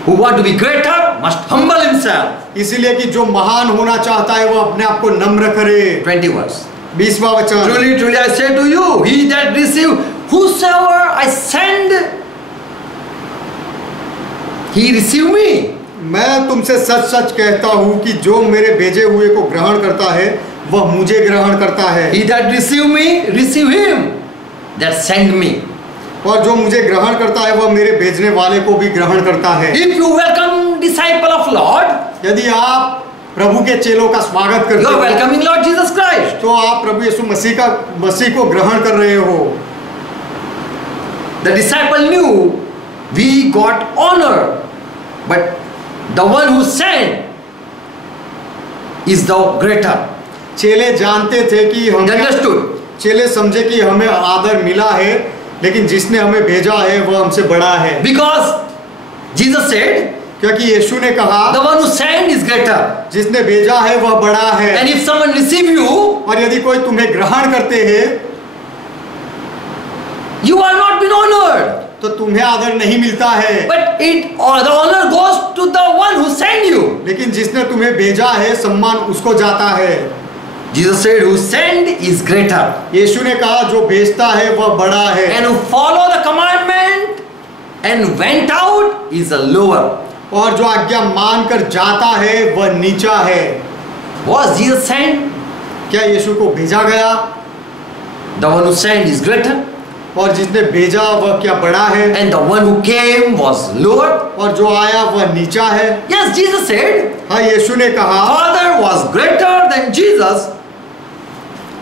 who want to be greater must humble himself. इसीलिए कि जो महान होना चाहता है वह अपने आप को नम्र करे। 20 verse. 20वां वचन, Truly, truly, I say to you, he that receive whosoever I send, he receive me. मैं तुमसे सच सच कहता हूँ कि जो मेरे भेजे हुए को ग्रहण करता है वह मुझे ग्रहण करता है, He that receive me, receive him that send me. और जो मुझे ग्रहण करता है वह मेरे भेजने वाले को भी ग्रहण करता है। If you welcome disciple of Lord, यदि आप प्रभु के चेलों का स्वागत you करते are हो welcoming Lord Jesus Christ. तो आप प्रभु यीशु मसीह को ग्रहण कर रहे हो। The disciple knew we got honor, but the one who sent is the greater. चेले जानते थे कि They हमें, understood. चेले समझे कि हमें आदर मिला है, लेकिन जिसने हमें भेजा है वह हमसे बड़ा है। Because Jesus said, क्योंकि यीशु ने कहा, the one who sent is greater. जिसने भेजा है वह बड़ा है। And if someone receive you, और यदि कोई तुम्हें ग्रहण करते हैं you are not been honored. तो तुम्हें आदर नहीं मिलता है, But the honor goes to the one who sent you. लेकिन जिसने तुम्हें भेजा है सम्मान उसको जाता है। Jesus said, who sent is greater. यीशु ने कहा, जो भेजता है वह बड़ा है, And who follow the commandment and went out is a lower. और जो आज्ञा मानकर जाता है वह नीचा है। Was Jesus sent? क्या यीशु को भेजा गया? The one who sent is greater. और जिसने भेजा वह क्या बड़ा है, and the one who came was lower. और जो आया वह नीचा है। Yes, Jesus said, हाँ, यीशु ने कहा Father was greater than Jesus,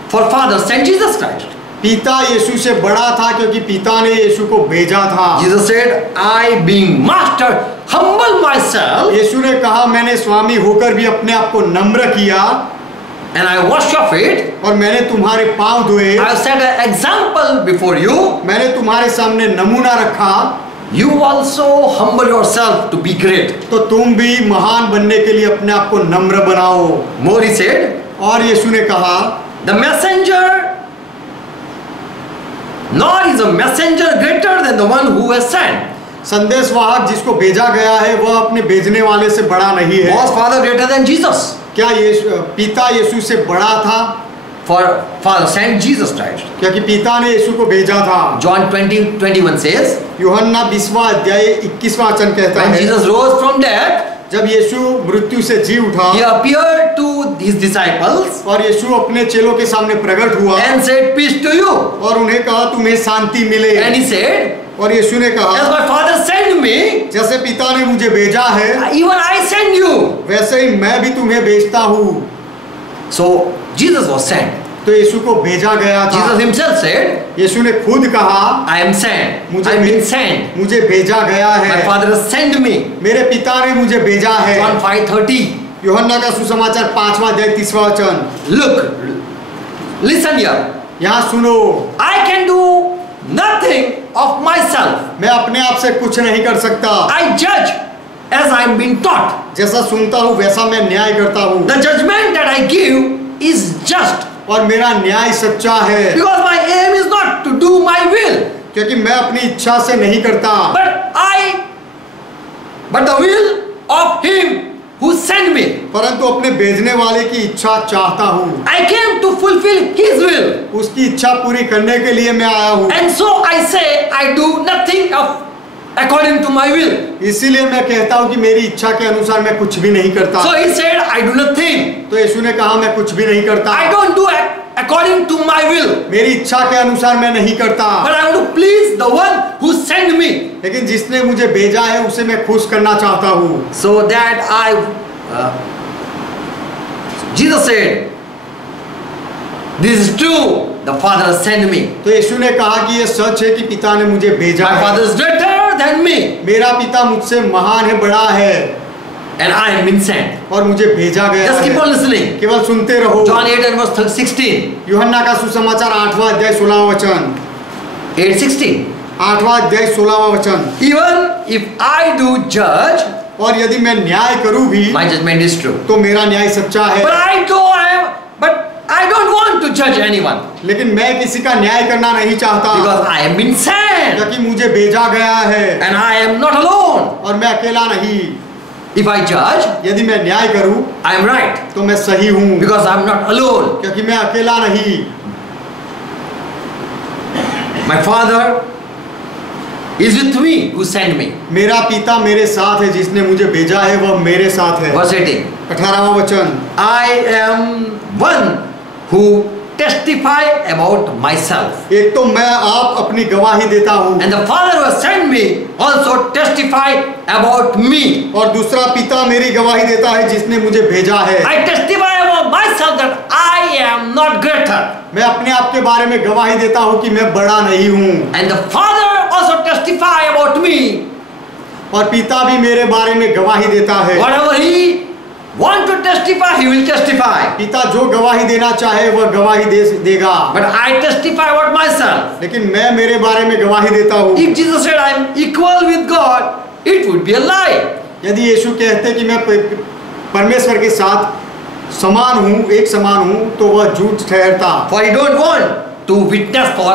for Father sent Jesus Christ. पिता यीशु से बड़ा था क्योंकि पिता ने यीशु को भेजा था। Jesus said, I being master, humble myself, यीशु ने कहा मैंने स्वामी होकर भी अपने आप को नम्र किया and I wash your feet. और मैंने तुम्हारे पांव धोए, I have set an example before you. मैंने तुम्हारे सामने नमूना रखा, You also humble yourself to be great. तो तुम भी महान बनने के लिए अपने आप को नम्र बनाओ। More he said, और यीशु ने कहा the messenger, nor is a messenger greater than the one who was sent. संदेशवाहक जिसको भेजा गया है वह अपने भेजने वाले से बड़ा नहीं है। Was Father greater than Jesus? क्या पिता यीशु से बड़ा था? For Father sent Jesus Christ. क्योंकि पिता ने यीशु को भेजा था। John 20:21 says, यूहन्ना 20वां अध्याय 21वां वचन कहता when है, Jesus rose from death, जब यीशु मृत्यु से जी उठा he appeared to his disciples और यीशु अपने चेलों के सामने प्रकट हुआ and said, peace to you. और उन्हें कहा तुम्हें शांति मिले। And he said, और यीशु ने as कहा my Father sent me, जैसे पिता ने मुझे भेजा है even I send you. वैसे ही मैं भी तुम्हें भेजता हूँ। So Jesus was sent. तो यीशु को भेजा गया था। Jesus himself said, यीशु ने खुद कहा I am sent. मुझे I have been sent. मुझे भेजा गया My है, Father has sent me. मेरे पिता ने मुझे भेजा है। John 5:30. यूहन्ना का सुसमाचार 5वां अध्याय 30वां वचन। Look, listen here. यहाँ सुनो, I can do nothing of myself. मैं अपने आप से कुछ नहीं कर सकता, I judge as I am being taught. जैसा सुनता हूँ वैसा मैं न्याय करता हूँ The judgment that I give is just, और मेरा न्याय सच्चा है, because my aim is not to do my will, क्योंकि मैं अपनी इच्छा से नहीं करता, but the will of him who sent me. परंतु अपने भेजने वाले की इच्छा चाहता हूँ। I came to fulfill his will, उसकी इच्छा पूरी करने के लिए मैं आया हूँ। and so I say I do nothing of according to my will. इसीलिए मैं कहता हूँ कि मेरी इच्छा के अनुसार मैं कुछ भी नहीं करता। So he said I do nothing. तो यीशु ने कहा मैं कुछ भी नहीं करता, I don't do according to my will, मेरी इच्छा के अनुसार मैं नहीं करता, but I want to please the one who sent me. लेकिन जिसने मुझे भेजा है उसे मैं खुश करना चाहता हूँ। So that Jesus said, this is true, the Father has sent me. तो यीशु ने कहा कि ये सच है कि पिता ने मुझे भेजा My है। Father is greater than me, मेरा पिता मुझसे महान है, बड़ा है, and I am been sent. और मुझे भेजा गया Just keep है। on listening. केवल सुनते रहो। John 8 and verse 16. यूहन्ना का सुसमाचार 8वां अध्याय 16वां वचन। 8:16. 8वां अध्याय 16वां वचन। Even if I do judge, और यदि मैं न्याय करूं भी my judgment is true. तो मेरा न्याय सच्चा है, But I don't want to judge anyone, लेकिन मैं किसी का न्याय करना नहीं चाहता, because I am been sent, क्योंकि मुझे भेजा गया है and I am not alone. और मैं अकेला नहीं। If I judge, यदि मैं न्याय करूं I am right, तो मैं सही हूं, because I am not alone. क्योंकि मैं अकेला नहीं। My Father is with me who sent me. मेरा पिता मेरे साथ है, जिसने मुझे भेजा है वह मेरे साथ है। Verse 18. 18वां वचन। I am one who testify about myself, एक तो मैं आप अपनी गवाही देता हूँ, and the Father who has sent me also testify about me. और दूसरा पिता मेरी गवाही देता है जिसने मुझे भेजा है। I testify about myself that I am not greater, मैं अपने आप के बारे में गवाही देता हूँ कि मैं बड़ा नहीं हूँ, and the Father also testify about me. और पिता भी मेरे बारे में गवाही देता है। Whatever he want to testify, he will testify. पिता जो गवाही देना चाहे वह गवाही देगा, But I testify about myself. लेकिन मैं मेरे बारे में गवाही देता हूँ। If Jesus said I am equal with God, it would be a lie. यदि यीशु कहते कि मैं परमेश्वर के साथ समान हूँ, एक समान हूँ, तो वह झूठ ठहरता। For he don't want to witness for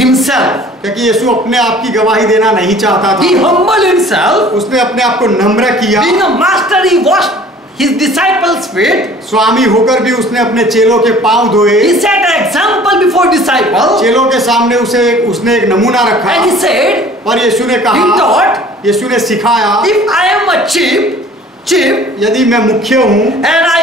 himself. क्योंकि यीशु अपने आप की गवाही देना नहीं चाहता He था। humbled himself. उसने अपने आप को नम्र किया। Being a master, he washed his disciples' feet. स्वामी होकर भी उसने अपने चेलों के पांव धोए। He set an example before disciples, चेलों के सामने उसने एक नमूना रखा, and he said, और यीशु ने he कहा, taught, यीशु ने सिखाया, if I am a chief, यदि मैं मुख्य हूँ and I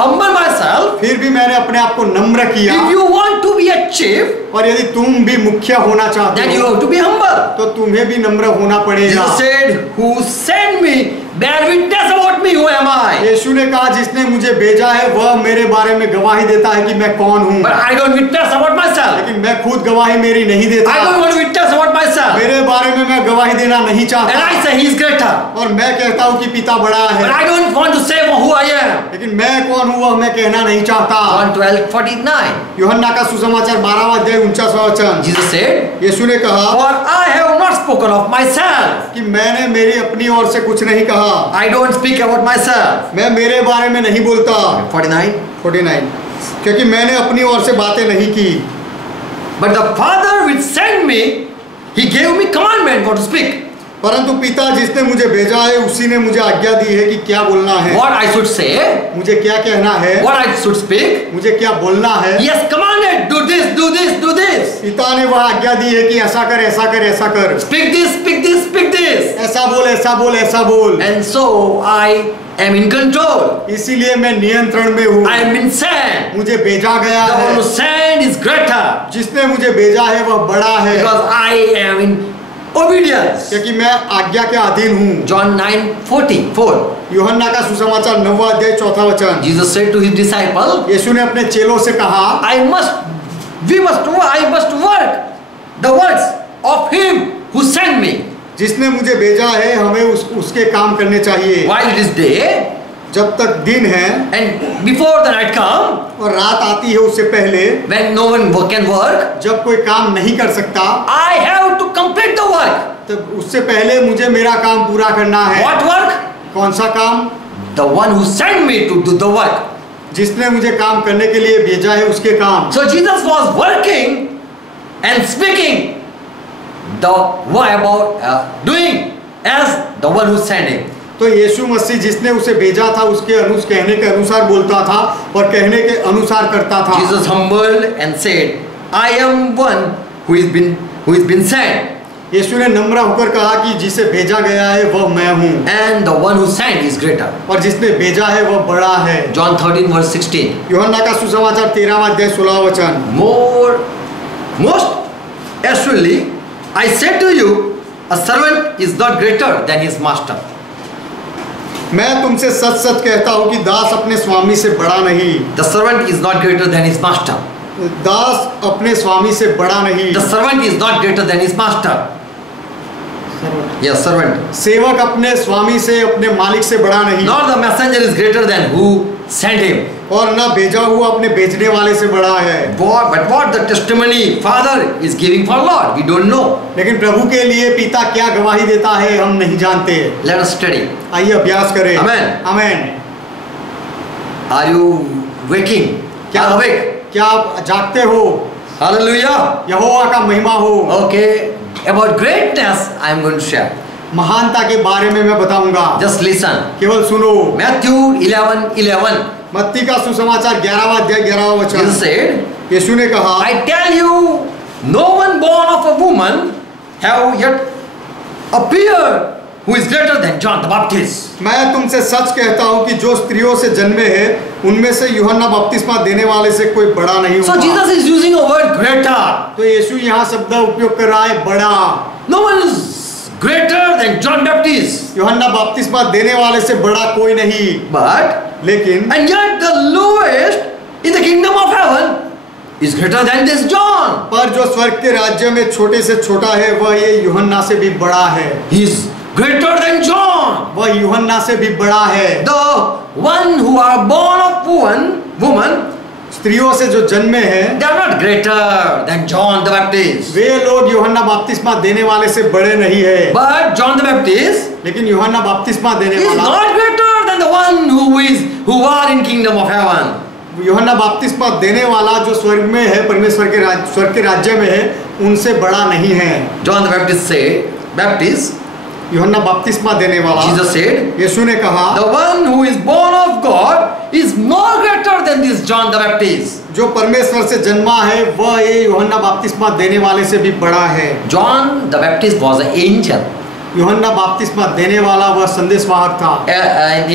humble myself, फिर भी मैंने अपने आप को नम्र किया। if you want to be be a chief, और यदि तुम भी मुखिया होना चाहते then you हो have to be humble. तो तुम्हें भी नम्र होना पड़ेगा। Jesus said, who sent me bear witness about me, who am I? यीशु ने कहा जिसने मुझे भेजा है वह मेरे बारे में गवाही देता है कि मैं कौन हूँ। But I don't witness about myself. लेकिन मैं खुद गवाही मेरी नहीं देता। I don't want to witness about myself. मेरे बारे में मैं गवाही देना नहीं And चाहता। I say he is greater. और मैं कहता हूँ कि पिता बड़ा But है, I don't want to say who I am. लेकिन मैं कौन हूँ वह मैं कहना नहीं चाहता। John 12:49. यूहन्ना का सुसमाचार 12वां अध्याय 49वां वचन। Jesus said, यीशु ने कहा for I have not spoken of myself. कि मैंने मेरी अपनी ओर से कुछ नहीं कहा, I don't speak about myself. मैं मेरे बारे में नहीं बोलता। 49. क्योंकि मैंने अपनी ओर से बातें नहीं की, But the Father which sent me, he gave me commandment what to speak. परंतु पिता जिसने मुझे भेजा है उसी ने मुझे आज्ञा दी है कि क्या बोलना है, What I should say, मुझे क्या कहना है, what I should speak. मुझे क्या बोलना है। He has commanded, do this, do this, do this. पिता ने वह आज्ञा दी है कि ऐसा कर, ऐसा कर, ऐसा कर, Speak this, speak this, speak this. ऐसा बोल, ऐसा बोल, ऐसा बोल। And so I am in control. इसीलिए मैं नियंत्रण में हूँ। I am been sent. मुझे भेजा गया The one है, who sent is greater. जिसने मुझे भेजा है वह बड़ा है, Because I am in obedience. क्योंकि मैं आज्ञा के अधीन हूँ। John 9:44. यूहन्ना का सुसमाचार 9वां अध्याय 4वां वचन। Jesus said to his disciple, यीशु ने अपने चेलों से कहा I must work the works of him who sent me. जिसने मुझे भेजा है हमें उसके काम करने चाहिए। While it is day जब तक दिन है and before the night come, और रात आती है उससे पहले, when no one can work, जब कोई काम नहीं कर सकता, I have to complete the work. तब उससे पहले मुझे मेरा काम पूरा करना है। What work? कौन सा काम? The one who sent me to do the work. जिसने मुझे काम करने के लिए भेजा है उसके काम। So Jesus was working and speaking the way about doing as the one who sent him. तो यीशु मसीह जिसने उसे भेजा था उसके कहने के अनुसार बोलता था और कहने के अनुसार करता था। Jesus humbled and said, I am one who is been sent. यीशु ने नम्र होकर कहा कि जिसे भेजा गया है वह मैं हूँ, And the one who sent is greater. और जिसने भेजा है वह बड़ा है। John 13:16. यूहन्ना का सुसमाचार 13वां अध्याय 16वां वचन। Most assuredly, I say to you, a servant is not greater than his master. मैं तुमसे सच सच कहता हूँ कि दास अपने स्वामी से बड़ा नहीं। The servant is not greater than his master. दास अपने स्वामी से बड़ा नहीं। The servant is not greater than his master. Yes, servant. सेवक अपने स्वामी से, अपने मालिक से बड़ा नहीं। Nor the messenger is greater than who sent him. और न भेजा हुआ अपने भेजने वाले से बड़ा है। But what the testimony Father is giving for Lord, we don't know. लेकिन प्रभु के लिए पिता क्या गवाही देता है हम नहीं जानते। Let us study. आइए अभ्यास करें। Amen. Amen. Are you waking? क्या awake? क्या आप जागते हो? Hallelujah. यहोवा का महिमा हो। Okay. About greatness, I am going to share. महानता के बारे में मैं बताऊंगा। Just listen. केवल सुनो। Matthew 11:11. मत्ती का सुसमाचार 11वां अध्याय 11वां वचन। Jesus said, यीशु ने कहा, I tell you, no one born of a woman have yet appeared who is greater than John the Baptist. मैं तुमसे सच कहता हूँ कि जो स्त्रियों से जन्मे हैं उनमें से यूहन्ना बपतिस्मा देने वाले से कोई बड़ा नहीं So हुआ। Jesus is using a word greater. तो यीशु यहाँ शब्द उपयोग कर रहा है बड़ा। No one is greater than John Baptist. यूहन्ना बपतिस्मा देने वाले से बड़ा कोई नहीं। But लेकिन and yet the lowest in the kingdom of heaven is greater than this John. पर जो स्वर्ग के राज्य में छोटे से छोटा है वह ये यूहन्ना से भी बड़ा है। He is greater than John. वह यूहन्ना से भी बड़ा है। The one who are born of woman, स्त्रियों से जो जन्मे हैं they are not greater than John the Baptist. वे लोग यूहन्ना बपतिस्मा देने वाले से बड़े नहीं है। But John the Baptist लेकिन यूहन्ना बपतिस्मा देने is वाला not greater than the one who are in kingdom of heaven. यूहन्ना बपतिस्मा देने वाला जो स्वर्ग में है, परमेश्वर के स्वर्ग के राज्य में है, उनसे बड़ा नहीं है। John the Baptist, यूहन्ना बपतिस्मा देने वाला, Jesus said, यीशु ने कहा, the one who is born of God is more greater than this John the Baptist. जो परमेश्वर से जन्मा है वह ये यूहन्ना बपतिस्मा देने वाले से भी बड़ा है। John the Baptist was an angel. यूहन्ना बपतिस्मा देने वाला वह संदेशवाहक था।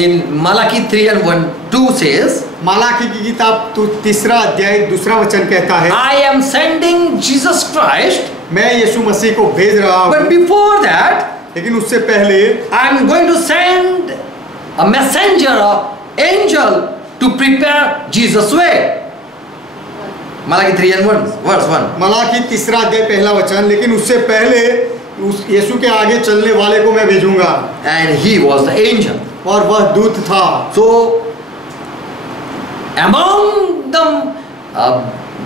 In Malachi 3:1-2 says, मालाकी की किताब 3 अध्याय 2 वचन कहता है, I am sending Jesus Christ, मैं यीशु मसीह को भेज रहा but हूँ, before that, लेकिन उससे पहले I am going to send a messenger, an angel to prepare Jesus' way. Malachi 3:1, verse 1. Malachi 3 अध्याय 1 वचन, लेकिन उससे पहले उस यीशु के आगे चलने वाले को मैं भेजूंगा, And he was the angel. और वह दूत था। So, among them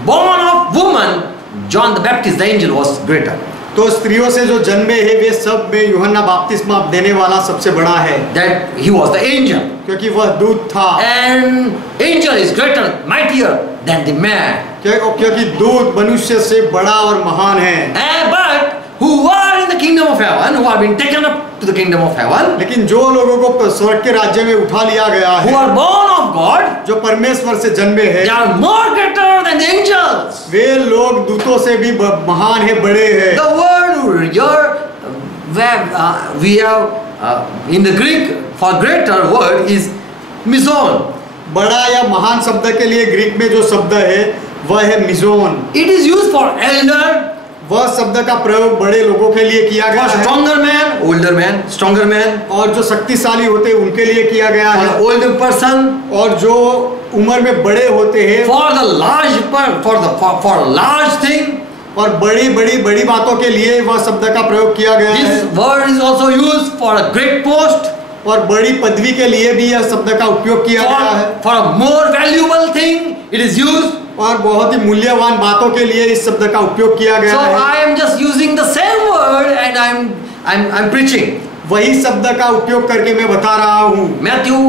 born of woman, John the Baptist, the angel, was greater. तो स्त्रियों से जो जन्मे हैं वे सब में यूहन्ना बपतिस्मा देने वाला सबसे बड़ा है, That he was the angel. क्योंकि वह दूत था। And angel is greater, mightier than the man. क्योंकि दूत मनुष्य से बड़ा और महान है। But who are in the kingdom of heaven, who have been taken up to the kingdom of heaven, लेकिन जो लोगों को स्वर्ग के राज्य में उठा लिया गया who है, are born of God, जो परमेश्वर से जन्मे they हैं, are more greater than the angels. वे लोग दूतों से भी महान है, बड़े हैं। The word here, where we have in the Greek for greater word is mizon. बड़ा या महान शब्द के लिए ग्रीक में जो शब्द है वह है मिजोन। It is used for elder, वह शब्द का प्रयोग बड़े लोगों के लिए किया गया for है, stronger man, older man, stronger man, और जो शक्तिशाली होते हैं उनके लिए किया गया for है, the older person, और जो उम्र में बड़े होते हैं for the large for large thing. और बड़ी बातों के लिए वह शब्द का प्रयोग किया गया है। This word is also used for a great post, और बड़ी पदवी के लिए भी यह शब्द का उपयोग किया गया है, for a more valuable thing it is used. और बहुत ही मूल्यवान बातों के लिए इस शब्द का उपयोग किया गया So है। I am just using the same word and I'm preaching. वही शब्द का उपयोग करके मैं बता रहा हूँ। Matthew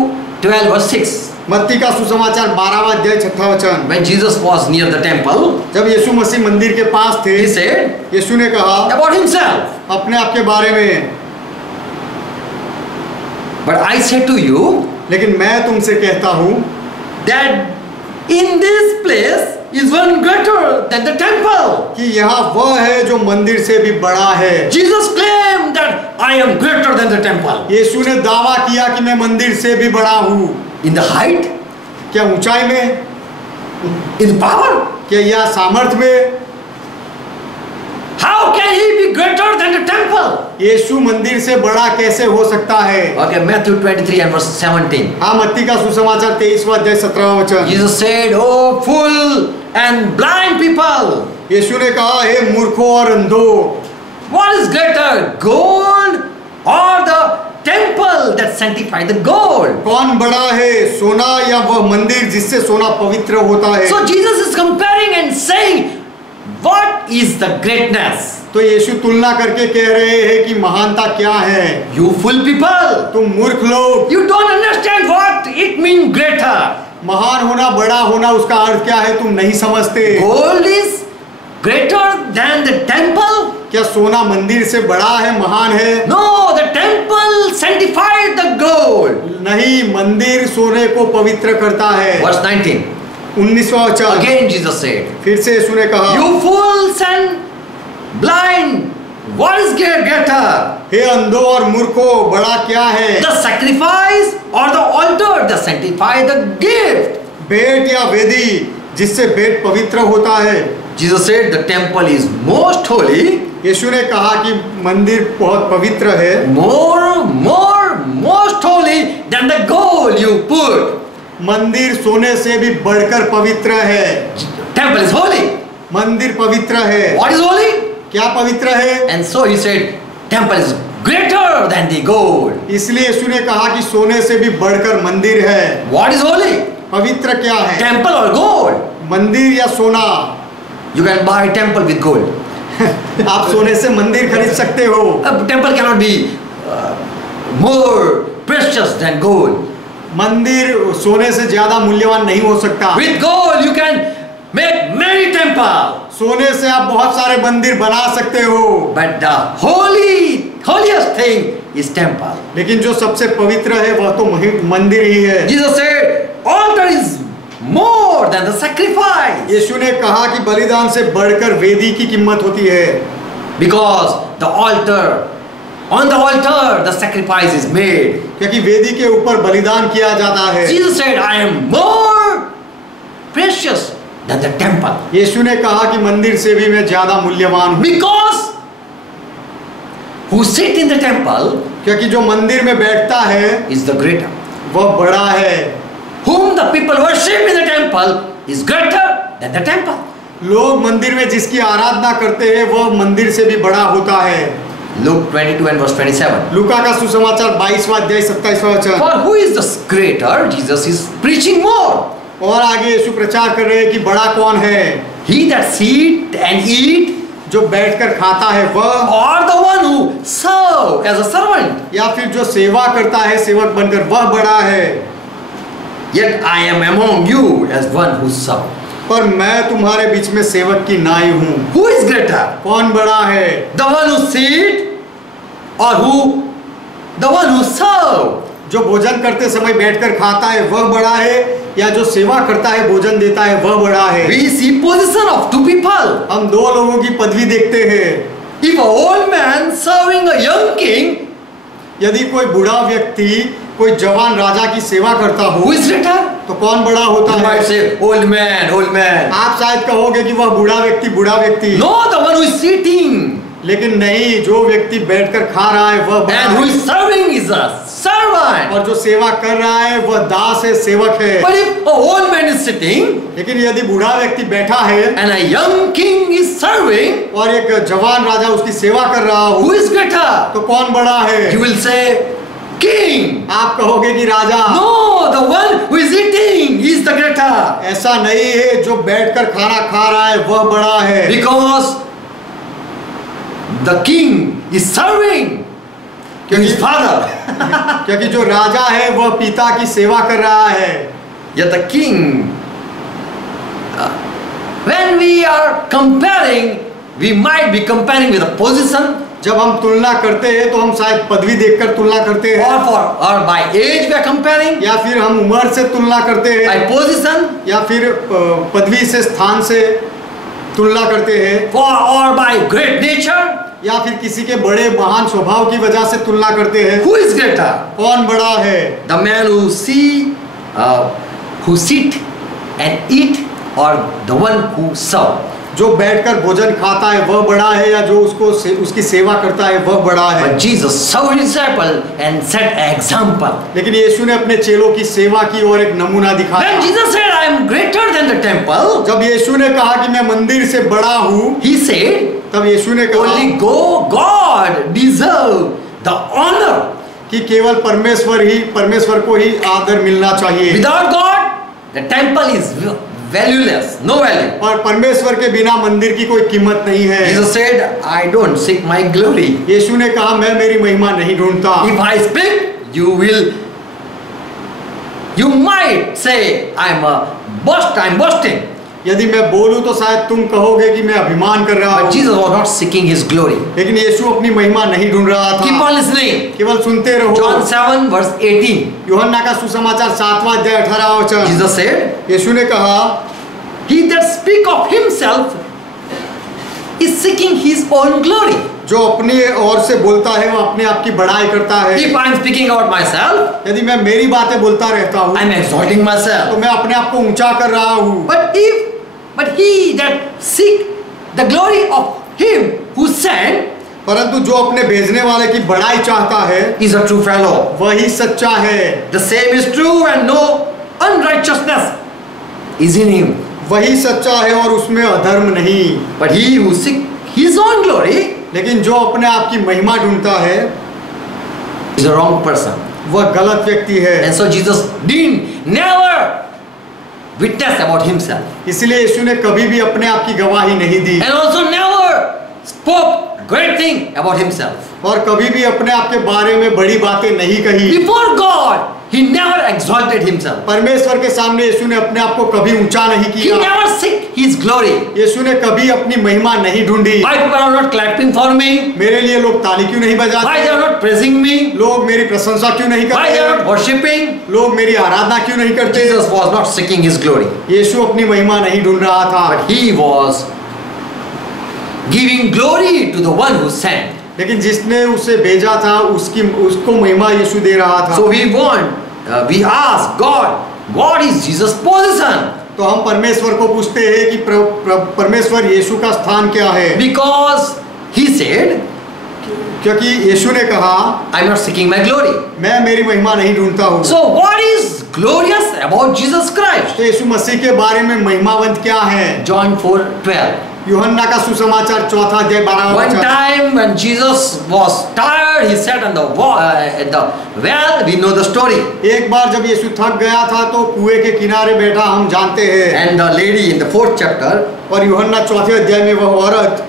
12:6. मत्ती का सुसमाचार 12वां अध्याय 6वां वचन। When Jesus was near the temple, जब यीशु मसीह मंदिर के पास थे, he said यीशु ने कहा about himself, अपने आप के बारे में, but I say to you लेकिन मैं तुमसे कहता हूँ that in this place is one greater than the temple. कि यहाँ वह है जो मंदिर से भी बड़ा है। Jesus claimed that I am greater than the temple. यीशु ने दावा किया कि मैं मंदिर से भी बड़ा हूँ। In the height, क्या ऊंचाई में, in power. क्या यह सामर्थ्य में? How can he be greater than the temple? यीशु मंदिर से बड़ा कैसे हो सकता है? Okay, Matthew 23 and verse 17. हाँ, मत्ती का सुसमाचार 23वां अध्याय 17वां वचन। Jesus said, "Oh, fool and blind people, यीशु ने कहा, हे मूर्खों और अंधों, what is greater, gold or the temple that sanctified the gold?" कौन बड़ा है, सोना या वह मंदिर जिससे सोना पवित्र होता है? So Jesus is comparing and saying, what is the greatness? तो यीशु तुलना करके कह रहे हैं कि महानता क्या है। You fool people, तुम मूर्ख लोग, you don't understand what it means greater. महान होना, बड़ा होना, उसका अर्थ क्या है तुम नहीं समझते। Gold is greater than the temple? क्या सोना मंदिर से बड़ा है, महान है? No, the temple sanctified the gold. नहीं, मंदिर सोने को पवित्र करता है। Verse 19. 19वां वचन। Again Jesus said, फिर से यीशु ने कहा, "You fools and blind, what is greater, हे अंधों और मूर्खों, बड़ा क्या है? the sacrifice or the altar that sanctify the gift?" भेंट या वेदी जिससे भेंट पवित्र होता है? Jesus said the temple is most holy, यीशु ने कहा कि मंदिर बहुत पवित्र है, most holy than the gold you put. मंदिर सोने से भी बढ़कर पवित्र है। Temple is holy. मंदिर पवित्र है। What is holy? क्या पवित्र है? And so he said, temple is greater than the gold. इसलिए यीशु ने कहा कि सोने से भी बढ़कर मंदिर है। What is holy? पवित्र क्या है? Temple or gold? मंदिर या सोना? You can buy temple with gold. आप सोने से मंदिर खरीद सकते हो। A temple cannot be more precious than gold. मंदिर सोने से ज्यादा मूल्यवान नहीं हो सकता। With gold you can make many temples. सोने से आप बहुत सारे मंदिर बना सकते हो। But the holiest thing is temple. लेकिन जो सबसे पवित्र है वह तो मंदिर ही है। Jesus said, altar is more than the sacrifice. यीशु ने कहा कि बलिदान से बढ़कर वेदी की कीमत होती है। Because the altar On the altar, the sacrifice is made. क्योंकि वेदी के ऊपर बलिदान किया जाता है। Jesus said, I am more precious than the temple. यीशु ने कहा कि मंदिर से भी मैं ज्यादा मूल्यवान हूँ, Because who sit in the temple क्योंकि जो मंदिर में बैठता है is the greater. वह बड़ा है। Whom the people worship in the temple is greater than the temple. लोग मंदिर में जिसकी आराधना करते हैं वह मंदिर से भी बड़ा होता है। Luke 22 and verse 27. लूका का सुसमाचार 22वां अध्याय 27वां वचन। For who is the greater? Jesus is preaching more. और आगे यीशु प्रचार कर रहे हैं कि बड़ा कौन है, He that sit and eat, जो बैठकर खाता है वह, or the one who serve as a servant. या फिर जो सेवा करता है सेवक बनकर, वह बड़ा है। Yet I am among you as one who serve. पर मैं तुम्हारे बीच में सेवक की नाई हूँ। Who is greater? कौन बड़ा है, The one who sit or the one who serve? जो भोजन करते समय बैठकर खाता है वह बड़ा है, या जो सेवा करता है भोजन देता है वह बड़ा है। We see position of two people. हम दो लोगों की पदवी देखते हैं। If an old man serving a young king, यदि कोई बूढ़ा व्यक्ति कोई जवान राजा की सेवा करता हो who is greater? तो कौन बड़ा होता You might है? say, old man, old man. आप शायद कहोगे कि वह बूढ़ा व्यक्ति। No, the one who is sitting लेकिन नहीं, जो व्यक्ति बैठकर खा रहा है वह बड़ा and who है, is serving is a servant. और जो सेवा कर रहा है वह दास है, सेवक है। But if an old man is sitting लेकिन यदि बूढ़ा व्यक्ति बैठा है and a young king is serving, और एक जवान राजा उसकी सेवा कर रहा हो, who is greater? तो कौन बड़ा है? You will say, king. आप कहोगे कि राजा। No, the one who is eating is the greater. ऐसा नहीं है, जो बैठकर खाना खा रहा है वह बड़ा है, Because the king is serving to his father. क्योंकि जो राजा है वह पिता की सेवा कर रहा है। Yet the king, when we are comparing, we might be comparing with a position, जब हम तुलना करते हैं तो हम शायद पदवी देखकर तुलना करते हैं, or by age we are comparing, या फिर हम उम्र से तुलना करते by हैं, position, या फिर पदवी से, स्थान से तुलना करते हैं, or by great nature. या फिर किसी के बड़े महान स्वभाव की वजह से तुलना करते हैं। Who is greater? कौन बड़ा है? The man who sit and eat, or the one who serve? जो बैठकर भोजन खाता है वह बड़ा है, या जो उसकी सेवा करता है वह बड़ा है। But Jesus served his disciple and set an example. लेकिन यीशु ने अपने चेलों की सेवा की और एक नमूना दिखाया। When Jesus said, I am greater than the temple, जब यीशु ने कहा कि मैं मंदिर से बड़ा हूँ, he said, तब यीशु ने कहा only God deserve the honor. कि केवल परमेश्वर को ही आदर मिलना चाहिए। Without God, the temple is valueless, no value. और परमेश्वर के बिना मंदिर की कोई कीमत नहीं है। Jesus said, I don't seek my glory. यीशु ने कहा मैं मेरी महिमा नहीं ढूंढता। If I speak, you might say I'm boasting. यदि मैं बोलूं तो शायद तुम कहोगे कि मैं अभिमान कर रहा But हूँ। Jesus was not seeking his glory. लेकिन यीशु अपनी महिमा नहीं ढूंढ रहा Keep था। on listening. केवल सुनते रहो। John 7 verse 18. यूहन्ना का सुसमाचार 7वां अध्याय 18वां वचन। Jesus said, यीशु ने कहा he that speak of himself is seeking his own glory. जो अपनी ओर से बोलता है वो अपने आप की बड़ाई करता है। If I am speaking about myself, यदि मैं मेरी बातें बोलता रहता हूँ I am exalting तो myself. मैं अपने आप को ऊंचा कर रहा हूँ। But he that seek the glory of him who sent परंतु जो अपने भेजने वाले की बड़ाई चाहता है is a true fellow. वही सच्चा है। The same is true and no unrighteousness is in him. वही सच्चा है और उसमें अधर्म नहीं। But he who seek his own glory लेकिन जो अपने आप की महिमा ढूंढता है is a wrong person. वह गलत व्यक्ति है। And so Jesus never witnessed about himself. इसलिए यीशु ने कभी भी अपने आप की गवाही नहीं दी And also never spoke great thing about himself. और कभी भी अपने आप के बारे में बड़ी बातें नहीं कही। Before God, he never exalted himself. परमेश्वर के सामने यीशु ने अपने आप को कभी ऊंचा नहीं He किया। never seek his glory. यीशु ने कभी अपनी महिमा नहीं ढूंढी। Why people are not clapping for me? मेरे लिए लोग ताली क्यों नहीं Why they are बजाते? not praising me? लोग मेरी प्रशंसा क्यों नहीं Why they are not करते? worshipping? लोग मेरी आराधना क्यों नहीं करते? Jesus was not seeking his glory. यीशु अपनी महिमा नहीं ढूंढ रहा था, But he was giving glory to the one who sent. लेकिन जिसने उसे भेजा था उसको महिमा यीशु दे रहा था। So we ask God, what is Jesus' position? तो हम परमेश्वर को पूछते हैं कि परमेश्वर यीशु का स्थान क्या है? Because he said, क्योंकि यीशु ने कहा, I'm not seeking my glory. मैं मेरी महिमा नहीं ढूंढता हूँ। So what is glorious about Jesus Christ? तो यीशु मसीह के बारे में महिमावंत क्या है? John 4:12. यूहन्ना का सुसमाचार 4 अध्याय 12 One वचन। time when Jesus was tired, he sat on the at the well. We know the story. एक बार जब यीशु थक गया था तो कुएं के किनारे बैठा, हम जानते हैं। And the lady in the 4th chapter, और यूहन्ना 4 अध्याय में वह औरत,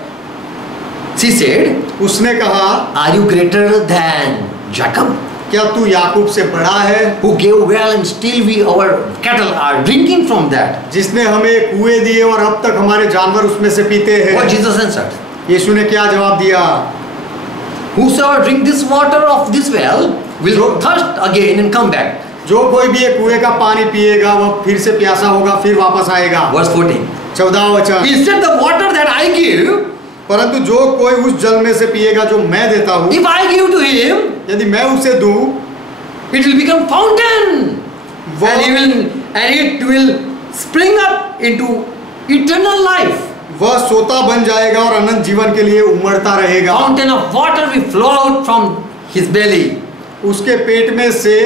she said, उसने कहा, are you greater than Jacob, क्या तू याकूब से बड़ा है, who gave well and still our cattle are drinking from that? जिसने हमें कुएं दिए और अब तक हमारे जानवर उसमें से पीते What हैं? Jesus answered, यीशु ने क्या जवाब दिया? whosoever drink this water of this well will thirst again and come back. जो कोई भी ये कुएं का पानी पिएगा वह फिर से प्यासा होगा, फिर वापस आएगा। Verse 14. 14 वचन। He said, the water that I give, परंतु जो कोई उस जल में से पिएगा जो मैं देता हूँ, if I give to him, यदि मैं उसे दूं, it will become fountain, and it will spring up into eternal life. वह सोता बन जाएगा और अनंत जीवन के लिए उमड़ता रहेगा। Fountain of water will flow out from his belly. उसके पेट में से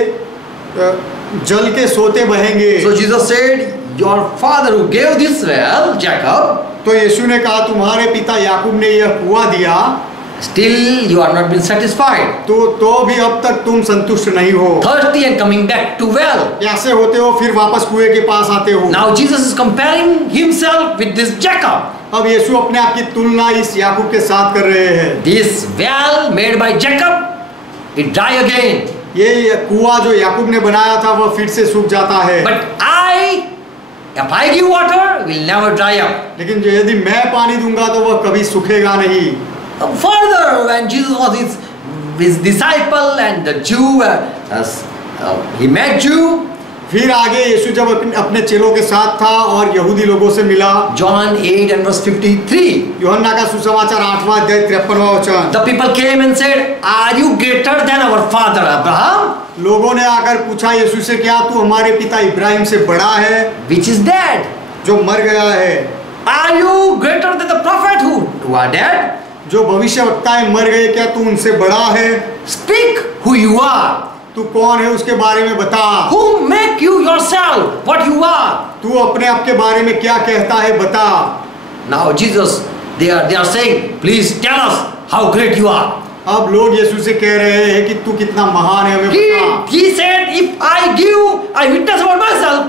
जल के सोते बहेंगे। So Jesus said, your father who gave this well, Jacob, तो यीशु ने कहा, तुम्हारे पिता याकूब ने यह कुआं दिया, still you are not been satisfied. तो भी अब तक तुम संतुष्ट नहीं हो। Thirsty and coming back to well. प्यासे होते हो फिर वापस कुएं के पास आते हो। Now Jesus is comparing himself with this Jacob. अब यीशु अपने आप की तुलना इस याकूब के साथ कर रहे हैं। This well made by Jacob, it dry again. ये कुआं जो याकूब ने बनाया था वह फिर से सूख जाता है। But if I give water, will never dry up. लेकिन यदि मैं पानी दूंगा तो वह कभी सूखेगा नहीं। Further, when Jesus was his disciple and the Jew, he met Jew. फिर आगे यीशु जब अपने चेलों के साथ था और यहूदी लोगों से मिला, John 8 and verse 53. यूहन्ना का सुसमाचार 8वां अध्याय 53वां वचन। The people came and said, are you greater than our father Abraham? लोगों ने आकर पूछा यीशु से, क्या तू हमारे पिता इब्राहिम से बड़ा है Which is dead? जो मर गया है? Are you greater than the prophet who are dead? जो भविष्यवक्ताएं मर गए, क्या तू उनसे बड़ा है? Speak who you are. तू कौन है उसके बारे में बता। Who make you yourself what you are? तू अपने आप के बारे में क्या कहता है बता। Now Jesus, they are saying, please tell us how great you are. अब लोग यीशु से कह रहे हैं कि तू कितना महान है, हमें बता। He said, if I witness about myself,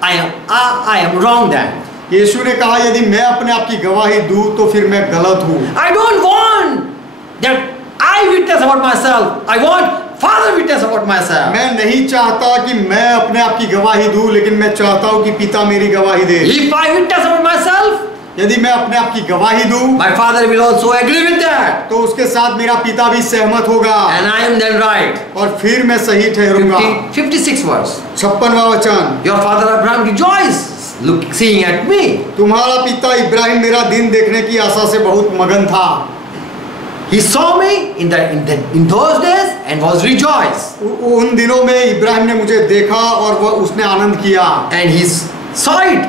I am wrong then. यीशु ने कहा, यदि मैं अपने आप की गवाही दूं तो फिर मैं गलत हूँ। I don't want that I witness about myself. I want Father witness about myself. मैं नहीं चाहता कि मैं अपने आप की गवाही दूं, लेकिन मैं चाहता हूँ कि पिता मेरी गवाही दे। If I witness about myself, यदि मैं अपने आप की गवाही दूं, my Father will also agree with that. तो उसके साथ मेरा पिता भी सहमत होगा And I am then right. और फिर मैं सही ठहरूंगा। 56 verse. 56वां वचन। Your father Abraham rejoiced, seeing at me. तुम्हारा पिता इब्राहिम मेरा दिन देखने की आशा से बहुत मगन था। He saw me in those days and was rejoiced. उन दिनों में इब्राहिम ने मुझे देखा और वह उसने आनंद किया। And he saw it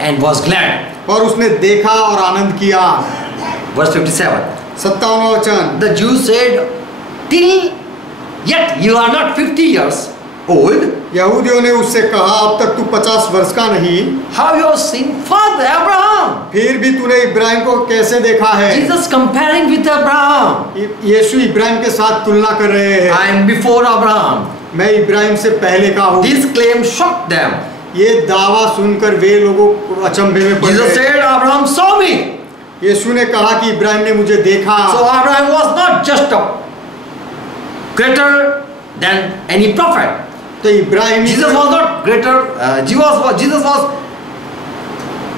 and was glad. और उसने देखा और आनंद किया। Verse 57. 57वां वचन। The Jews said, till yet you are not 50 years old. यहूदियों ने उससे कहा, अब तक तू 50 वर्ष का नहीं, How you have seen Father Abraham? फिर भी तूने इब्राहिम को कैसे देखा है? Jesus comparing with Abraham. यीशु इब्राहिम के साथ तुलना कर रहे हैं। I am before Abraham. मैं इब्राहिम से पहले का हूँ। This claim shocked them. ये दावा सुनकर वे लोगों को अचंभे में पड़ Jesus गए। said, Abraham saw me. यीशु ने कहा कि इब्राहिम ने मुझे देखा। So Abraham was not just a greater than any prophet. तो Ibrahim Jesus was not greater. Jesus was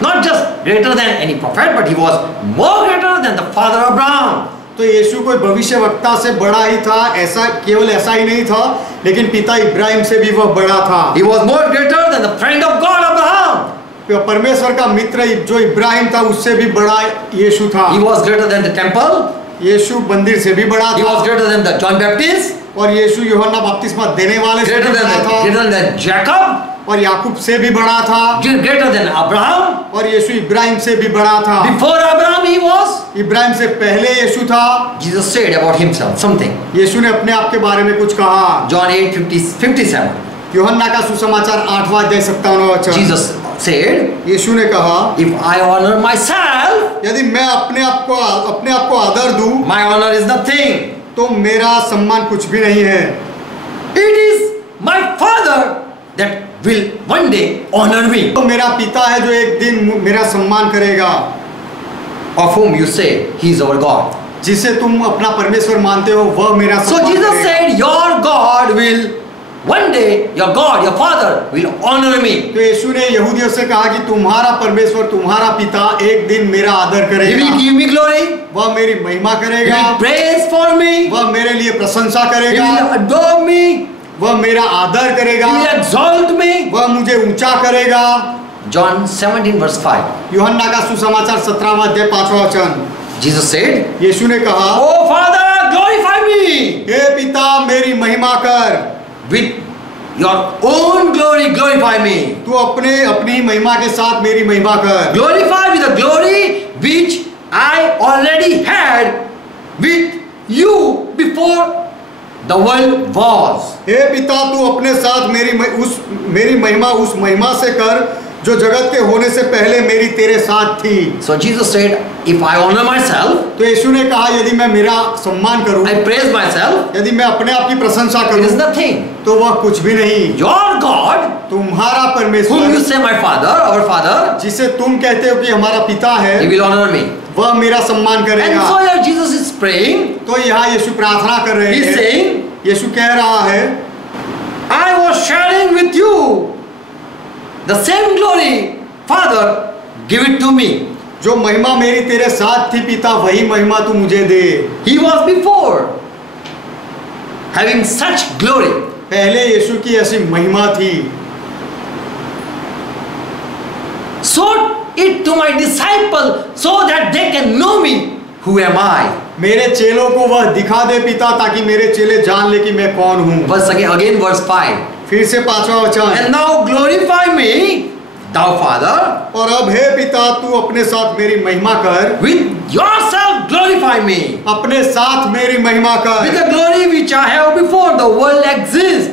not just greater than any prophet, but he was more greater than the father Abraham. तो यीशु कोई भविष्यवक्ता से बड़ा ही था, ऐसा केवल ऐसा ही नहीं था, लेकिन पिता इब्राहिम से भी वह बड़ा था। He was more greater than the friend of God Abraham. परमेश्वर का मित्र जो इब्राहिम था उससे भी बड़ा यीशु था। He was greater than the temple. यीशु मंदिर से भी बड़ा He was था greater than the John Baptist, और यीशु यूहन्ना बपतिस्मा देने वाले से greater भी than बड़ा था greater than Jacob, और याकूब से भी बड़ा था greater than Abraham. और यीशु इब्राहिम से भी बड़ा था Before Abraham he was. Ibrahim से पहले यीशु था Jesus said about himself something. यीशु ने अपने आप के बारे में कुछ कहा John 8:57. यूहन्ना का सुसमाचार 8वां अध्याय 57वां वचन Jesus said, यीशु ने कहा if I honor myself, यदि मैं अपने आप को आदर दूं my honor is nothing. तो मेरा सम्मान कुछ भी नहीं है It is my Father that will one day honor me. तो मेरा पिता है जो एक दिन मेरा सम्मान करेगा Of whom you say he is our God. जिसे तुम अपना परमेश्वर मानते हो वह मेरा So सम्मान Jesus करेगा। said, your God will one day, your God, your Father will honor me. तो यीशु ने यहूदियों से कहा कि तुम्हारा परमेश्वर तुम्हारा पिता एक दिन मेरा आदर He करेगा will give me glory. वह मेरी महिमा He करेगा will praise for me. वह मेरे लिए प्रशंसा He करेगा will adore me. वह मेरा आदर He करेगा will exalt me. वह मुझे ऊंचा करेगा John 17 verse 5. यूहन्ना का सुसमाचार 17वां अध्याय 5वां वचन Jesus said, यीशु ने कहा oh Father, glorify me हे पिता मेरी महिमा कर with your own glory. Glorify me. तू अपनी महिमा के साथ मेरी महिमा कर Glorify with the glory which I already had with you before the world was. हे पिता तू अपने साथ मेरी महिमा उस महिमा से कर जो जगत के होने से पहले मेरी तेरे साथ थी So Jesus said, if I honor myself, तो यीशु ने कहा यदि मैं मेरा सम्मान करूं I praise myself, यदि मैं अपने आप की प्रशंसा it is करूं nothing. तो वह कुछ भी नहीं Your God, तुम्हारा whom you परमेश्वर say my Father, our Father, जिसे तुम कहते हो कि हमारा पिता है He will honor me. वह मेरा सम्मान And करेगा so here Jesus is praying. तो यहाँ यीशु प्रार्थना कर रहे He's हैं saying, यीशु कह रहा है I was sharing with you the same glory. Father, give it to me. जो महिमा मेरी तेरे साथ थी पिता वही महिमा तू मुझे दे He was before having such glory. पहले यीशु की ऐसी महिमा थी Show it to my disciple so that they can know me. Who am I? मेरे चेलों को वह दिखा दे पिता ताकि मेरे चेले जान ले कि मैं कौन हूँ Once again verse 5. फिर से 5वां वचन And now glorify me, thou Father, और अब हे पिता तू अपने साथ मेरी महिमा कर with yourself glorify me. अपने साथ मेरी महिमा With कर the glory which I have before the world exists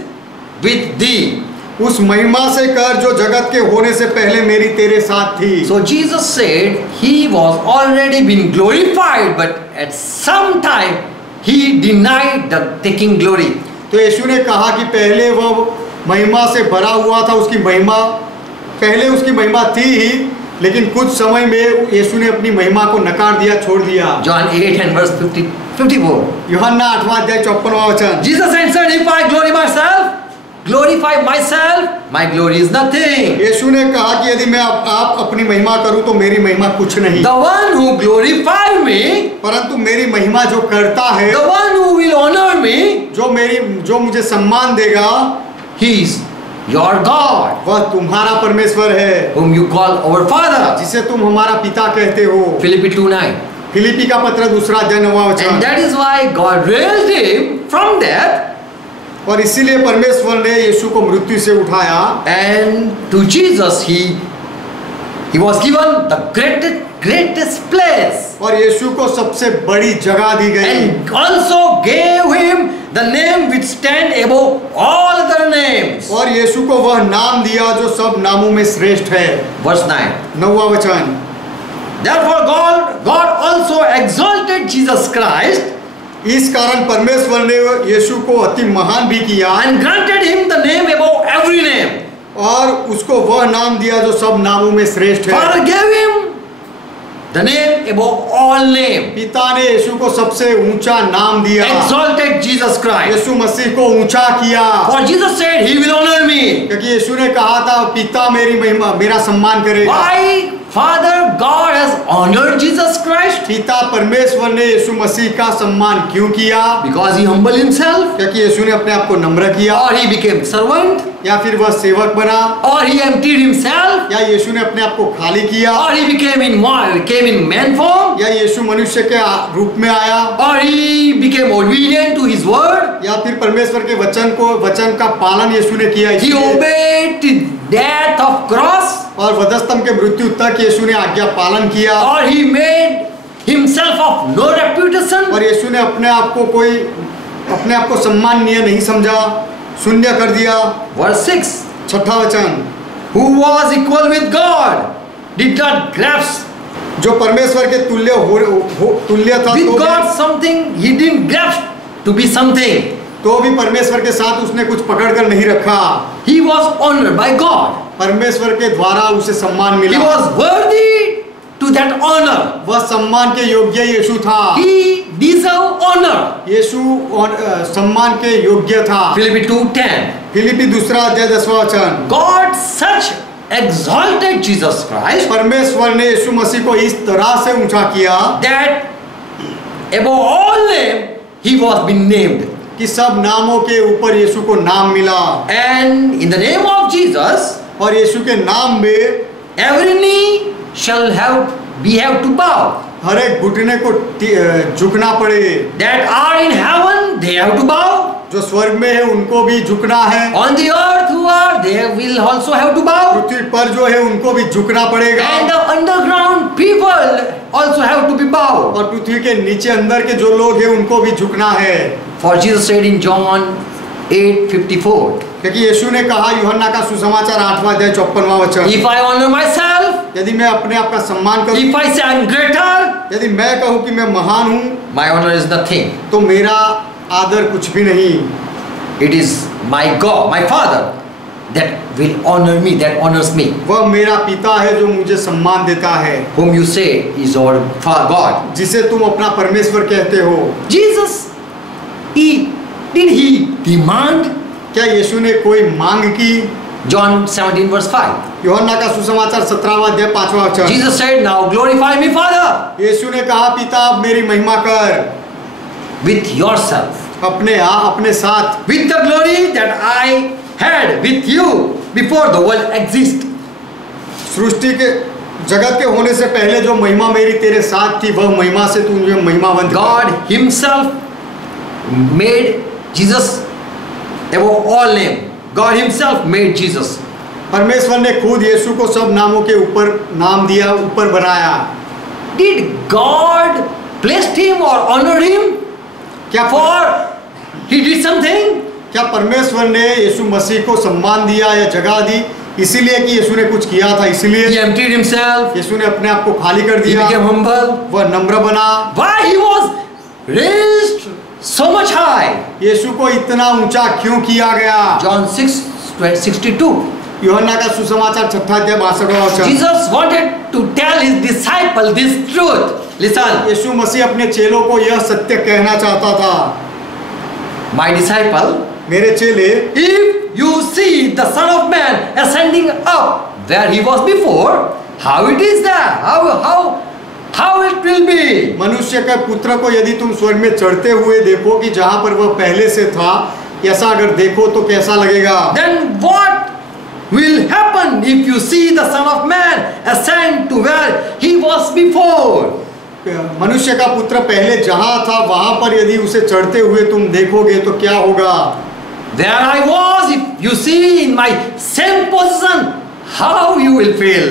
with thee. उस महिमा से कर जो जगत के होने से पहले मेरी तेरे साथ थी So Jesus said he was already been glorified, but at some time he denied the taking glory. तो यीशु ने कहा कि पहले वह महिमा से भरा हुआ था पहले उसकी महिमा थी ही लेकिन कुछ समय में यीशु ने अपनी महिमा को नकार दिया छोड़ दिया John 8 and verse 54. यूहन्ना 8वां अध्याय 54वां वचन Jesus answered, if I glorify myself, my glory is nothing. यीशु ने कहा कि यदि मैं आप अपनी महिमा करूं तो मेरी महिमा कुछ नहीं The one who glorifies me, परंतु मेरी महिमा जो करता है the one who will honor me, जो मुझे सम्मान देगा he is your God, वह तुम्हारा परमेश्वर है whom you call our Father. जिसे तुम हमारा पिता कहते हो Philippians 2:9. फिलिप्पी का पत्र 2 अध्याय 9वां And वचन that is why God raised him from death, और इसीलिए परमेश्वर ने यीशु को मृत्यु से उठाया and to Jesus he was given the greatest place, और यीशु को सबसे बड़ी जगह दी गई and also gave him the name which stand above all other names. और यीशु को वह नाम दिया जो सब नामों में श्रेष्ठ है Verse 9. 9वां वचन Therefore God also exalted Jesus Christ इस कारण परमेश्वर ने यीशु को अति महान भी किया and granted him the name above every name. और उसको वह नाम दिया जो सब नामों में श्रेष्ठ है Father gave him the name above all names. पिता ने यीशु को सबसे ऊंचा नाम दिया Exalted Jesus Christ. यीशु मसीह को ऊंचा किया For Jesus said he will honor me. क्योंकि यीशु ने कहा था पिता मेरी महिमा मेरा सम्मान करेगा Why Father God has honored Jesus Christ? पिता परमेश्वर ने यीशु मसीह का सम्मान क्यों किया Because he humbled himself, क्योंकि यीशु ने अपने आप को नम्र किया or he became servant, या फिर वह सेवक बना, or he emptied himself, या यीशु ने अपने आप को खाली किया, or he came in man form, या यीशु मनुष्य के रूप में आया, or he became obedient to his word. या फिर परमेश्वर के वचन का पालन यीशु ने किया, He obeyed to death of cross, और वधस्तंभ के मृत्यु तक यीशु ने आज्ञा पालन किया, or he made himself of no reputation. और यीशु ने अपने आप को सम्माननीय नहीं समझा, शून्य कर दिया। Verse 6, छठा वचन, who was equal with God, did not grasp जो परमेश्वर के तुल्य था, with God something, he didn't grasp to be something. तो भी परमेश्वर के साथ उसने कुछ पकड़ कर नहीं रखा। He was honored by God. परमेश्वर के द्वारा उसे सम्मान He मिला, was worthy to that honor. वह सम्मान के योग्य यीशु था, He deserved honor. यीशु सम्मान के योग्य था। Philippians 2:10. Philippi 2:10 God such exalted Jesus Christ परमेश्वर ने यीशु मसीह को इस तरह से ऊंचा किया that above all name he was been named. कि सब नामों के ऊपर यीशु को नाम मिला, And in the name of Jesus, और यीशु के नाम में every knee shall have to bow. हर एक घुटने को झुकना पड़े, That are in heaven, they have to bow. जो स्वर्ग में है उनको भी झुकना है, On the earth who are, they will also have to bow. पृथ्वी पर जो है उनको भी झुकना पड़ेगा, And the underground people also have to be bowed. और पृथ्वी के नीचे अंदर के जो लोग हैं उनको भी झुकना है। For Jesus said in John 8:54, क्योंकि यीशु ने कहा यूहन्ना का सुसमाचार 8वां अध्याय 54वां वचन, if I honor myself, यदि मैं अपने आप का सम्मान करूं, if I say I'm greater, यदि मैं कहूं कि मैं महान हूं, my honor is nothing. तो मेरा आदर कुछ भी नहीं। It is my God, my Father, that will honor me, that honors me. वह मेरा पिता है जो मुझे सम्मान देता है, Whom you say is our God. जिसे तुम अपना परमेश्वर कहते हो। Jesus, did he demand? क्या यीशु ने कोई मांग की? John 17:5. यूहन्ना का सुसमाचार 17वां अध्याय 5वां वचन, Jesus said, now glorify me, Father, यीशु ने कहा पिता अब मेरी महिमा कर with yourself, अपने साथ, with the glory that I had with you before the world exists. सृष्टि के जगत के होने से पहले जो महिमा मेरी तेरे साथ थी वह महिमा से तू मुझे महिमावंत कर। God himself made Jesus above all name. God himself made Jesus. परमेश्वर ने खुद यीशु को सब नामों के ऊपर नाम दिया, ऊपर बनाया। Did God bless him or honor him क्या for he did something? क्या परमेश्वर ने यीशु मसीह को सम्मान दिया या जगह दी इसीलिए कि यीशु ने कुछ किया था इसलिए? He emptied himself. यीशु ने अपने आप को खाली कर He दिया, became humble. वह नम्र बना। Why he was raised so much high? यीशु को इतना ऊंचा क्यों किया गया? John 6:62. यूहन्ना का सुसमाचार 6वां अध्याय 62वां वचन, Jesus wanted to tell his disciple this truth. Listen, यीशु मसीह अपने चेलों को यह सत्य कहना चाहता था, my disciple, मेरे चेले, if you see the Son of Man ascending up where he was before, how it is there? How it will be? मनुष्य के पुत्र को यदि तुम स्वर्ग में चढ़ते हुए देखो कि जहां पर वह पहले से था, ऐसा अगर देखो तो कैसा लगेगा? Then what will happen if you see the Son of Man ascend to where he was before? मनुष्य का पुत्र पहले जहां था वहां पर यदि उसे चढ़ते हुए तुम देखोगे तो क्या होगा? There I was, if you see in my same position, how you will feel?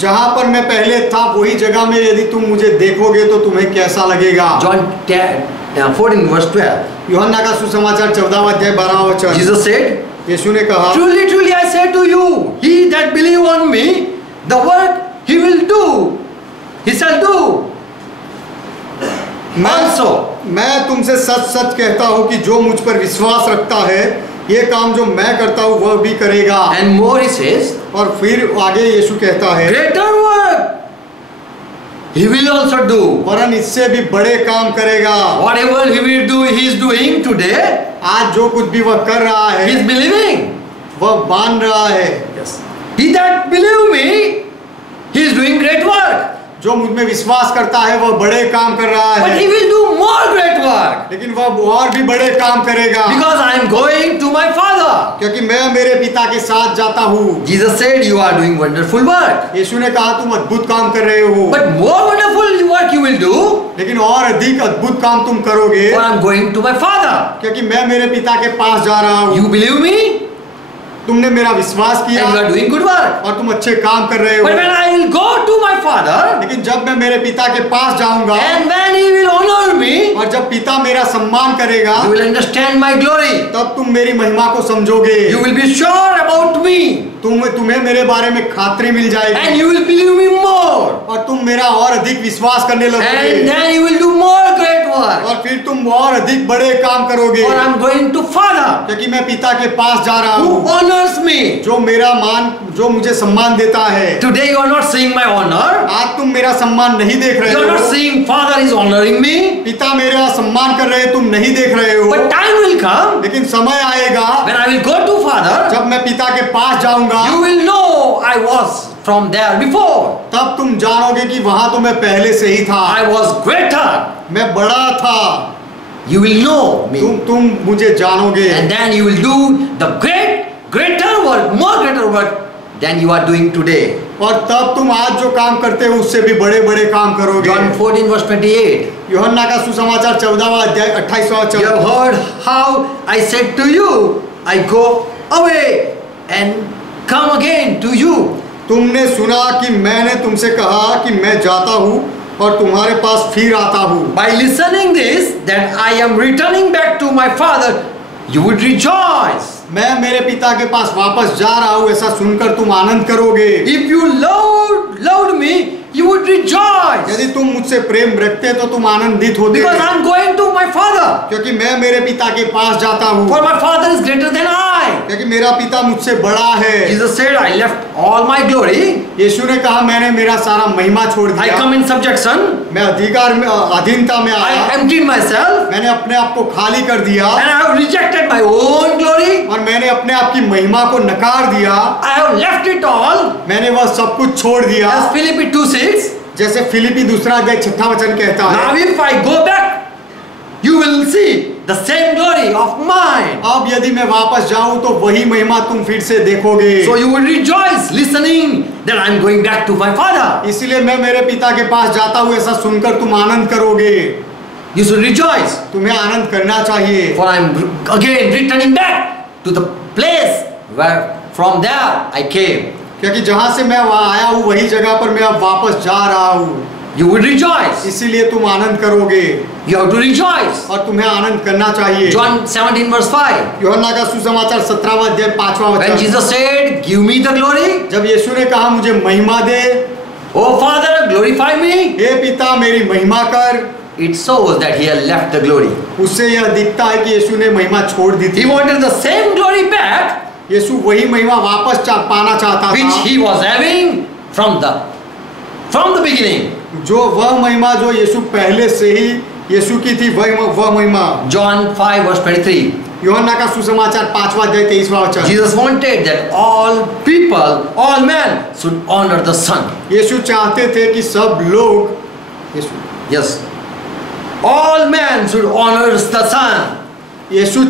जहां पर मैं पहले था वही जगह में यदि तुम मुझे देखोगे तो तुम्हें कैसा लगेगा? John 14:12. यूहन्ना का सुसमाचार 14वां अध्याय 12वां वचन, Jesus said, यीशु ने कहा, truly, truly I say to you, he that believe on me, the work he will do, he shall do. मैं तुमसे सच सच कहता हूँ कि जो मुझ पर विश्वास रखता है ये काम जो मैं करता हूँ वह भी करेगा। And more he says, और फिर आगे यीशु कहता है, greater work he will also do. वरन इससे भी बड़े काम करेगा। Whatever he will do, he is doing today. आज जो कुछ भी वह कर रहा He is है believing. वह मान रहा है। Yes. He that believe me, he is doing great work. जो मुझ में विश्वास करता है वह बड़े काम कर रहा but है, he will do more great work लेकिन वह और भी बड़े काम करेगा, because I am going to my Father. क्योंकि मैं मेरे पिता के साथ जाता हूँ। Jesus said, you are doing wonderful work, यीशु ने कहा तुम अद्भुत काम कर रहे हो, but more wonderful work you will do, लेकिन और अधिक अद्भुत काम तुम करोगे, for I am going to my Father. क्योंकि मैं मेरे पिता के पास जा रहा हूँ। You believe me? तुमने मेरा विश्वास And किया you are doing good work. और तुम अच्छे काम कर रहे हो, But when I will go to my Father, लेकिन जब मैं मेरे पिता के पास जाऊंगा and when He will honor me, और जब पिता मेरा सम्मान करेगा, you will understand my glory. तब तुम मेरी महिमा को समझोगे, You will be sure about me, तुम्हें मेरे बारे में खातरी मिल and जाएगी you will believe me more. और तुम मेरा और अधिक विश्वास करने And लगोगे then you will do more great work. और फिर तुम और अधिक बड़े काम करोगे, For I am going to Father क्योंकि मैं पिता के पास जा रहा who हूँ honors me. जो मुझे सम्मान देता है। Today you are not seeing my honor. आज तुम मेरा सम्मान नहीं देख रहे You are not हो, seeing Father is honoring me. पिता मेरा सम्मान कर रहे हैं, तुम नहीं देख रहे हो, But time will come लेकिन समय आएगा when I will go to Father. जब मैं पिता के पास जाऊंगा, You will know I was from there before. तब तुम जानोगे कि वहां तो मैं पहले से ही था, I was greater. मैं बड़ा था, You will know me. तुम मुझे जानोगे And then you will do the greater work, more greater work than you are doing today. और तब तुम आज जो काम करते हो उससे भी बड़े बड़े काम करोगे। John 14 verse 28. यूहन्ना का सुसमाचार 14वां अध्याय 28वां You have heard how I said to you, I go away and come again to you. तुमने सुना कि मैंने तुमसे कहा कि मैं जाता हूँ और तुम्हारे पास फिर आता हूँ। By listening this, that I am returning back to my Father, you would rejoice. मैं मेरे पिता के पास वापस जा रहा हूँ ऐसा सुनकर तुम आनंद करोगे। If you loved me, you would rejoice. यदि तुम मुझसे प्रेम रखते तो तुम आनंदित होते, Because I am going to my Father. क्योंकि मैं मेरे पिता के पास जाता हूँ, For my Father is greater than I. क्योंकि मेरा पिता मुझसे बड़ा है। Jesus said, I left all my glory. यीशु ने कहा मैंने मेरा सारा महिमा छोड़ I दिया, come in subjection. मैं अधीनता में I आया, emptied myself. मैंने अपने आप को खाली कर दिया And I have rejected my own glory. और मैंने अपने आप की महिमा को नकार दिया, I have left it all. मैंने वह सब कुछ छोड़ दिया। As Philippi 2:6. जैसे फिलिपी 2:6 वचन कहता है, Now if I go back, you will see the same glory of mine. अब यदि मैं वापस जाऊं तो वही महिमा तुम फिर से देखोगे। So you will rejoice listening that I am going back to my Father. इसलिए मैं मेरे पिता के पास जाता हूँ ऐसा सुनकर तुम आनंद करोगे। You should rejoice. तुम्हें आनंद करना चाहिए, For I am again returning back to the place where from there I came. क्योंकि जहां से मैं वहां आया हूँ वही जगह पर मैं अब वापस जा रहा हूँ। You would rejoice. इसीलिए तुम आनंद करोगे You have to rejoice. और तुम्हें आनंद करना चाहिए। John 17 verse 5. यूहन्ना का सुसमाचार 17वां अध्याय 5वां When वचन, Jesus said, give me the glory. जब यीशु ने कहा मुझे महिमा दे, Oh Father, glorify me. हे पिता मेरी महिमा कर, It shows that he had left the glory. उससे यह दिखता है कि यीशु ने महिमा छोड़ दी He थी। wanted the same glory back यीशु वही महिमा वापस पाना चाहता which था, he was having from the beginning. जो वह महिमा जो यीशु पहले से ही यीशु की थी, वह महिमा। John 5 verse 23. यूहन्ना का सुसमाचार 5वां अध्याय 23वां वचन, Jesus wanted that all people, all men should honor the Son. यीशु चाहते थे कि सब लोग, Yes. All men should honor the Son. यीशु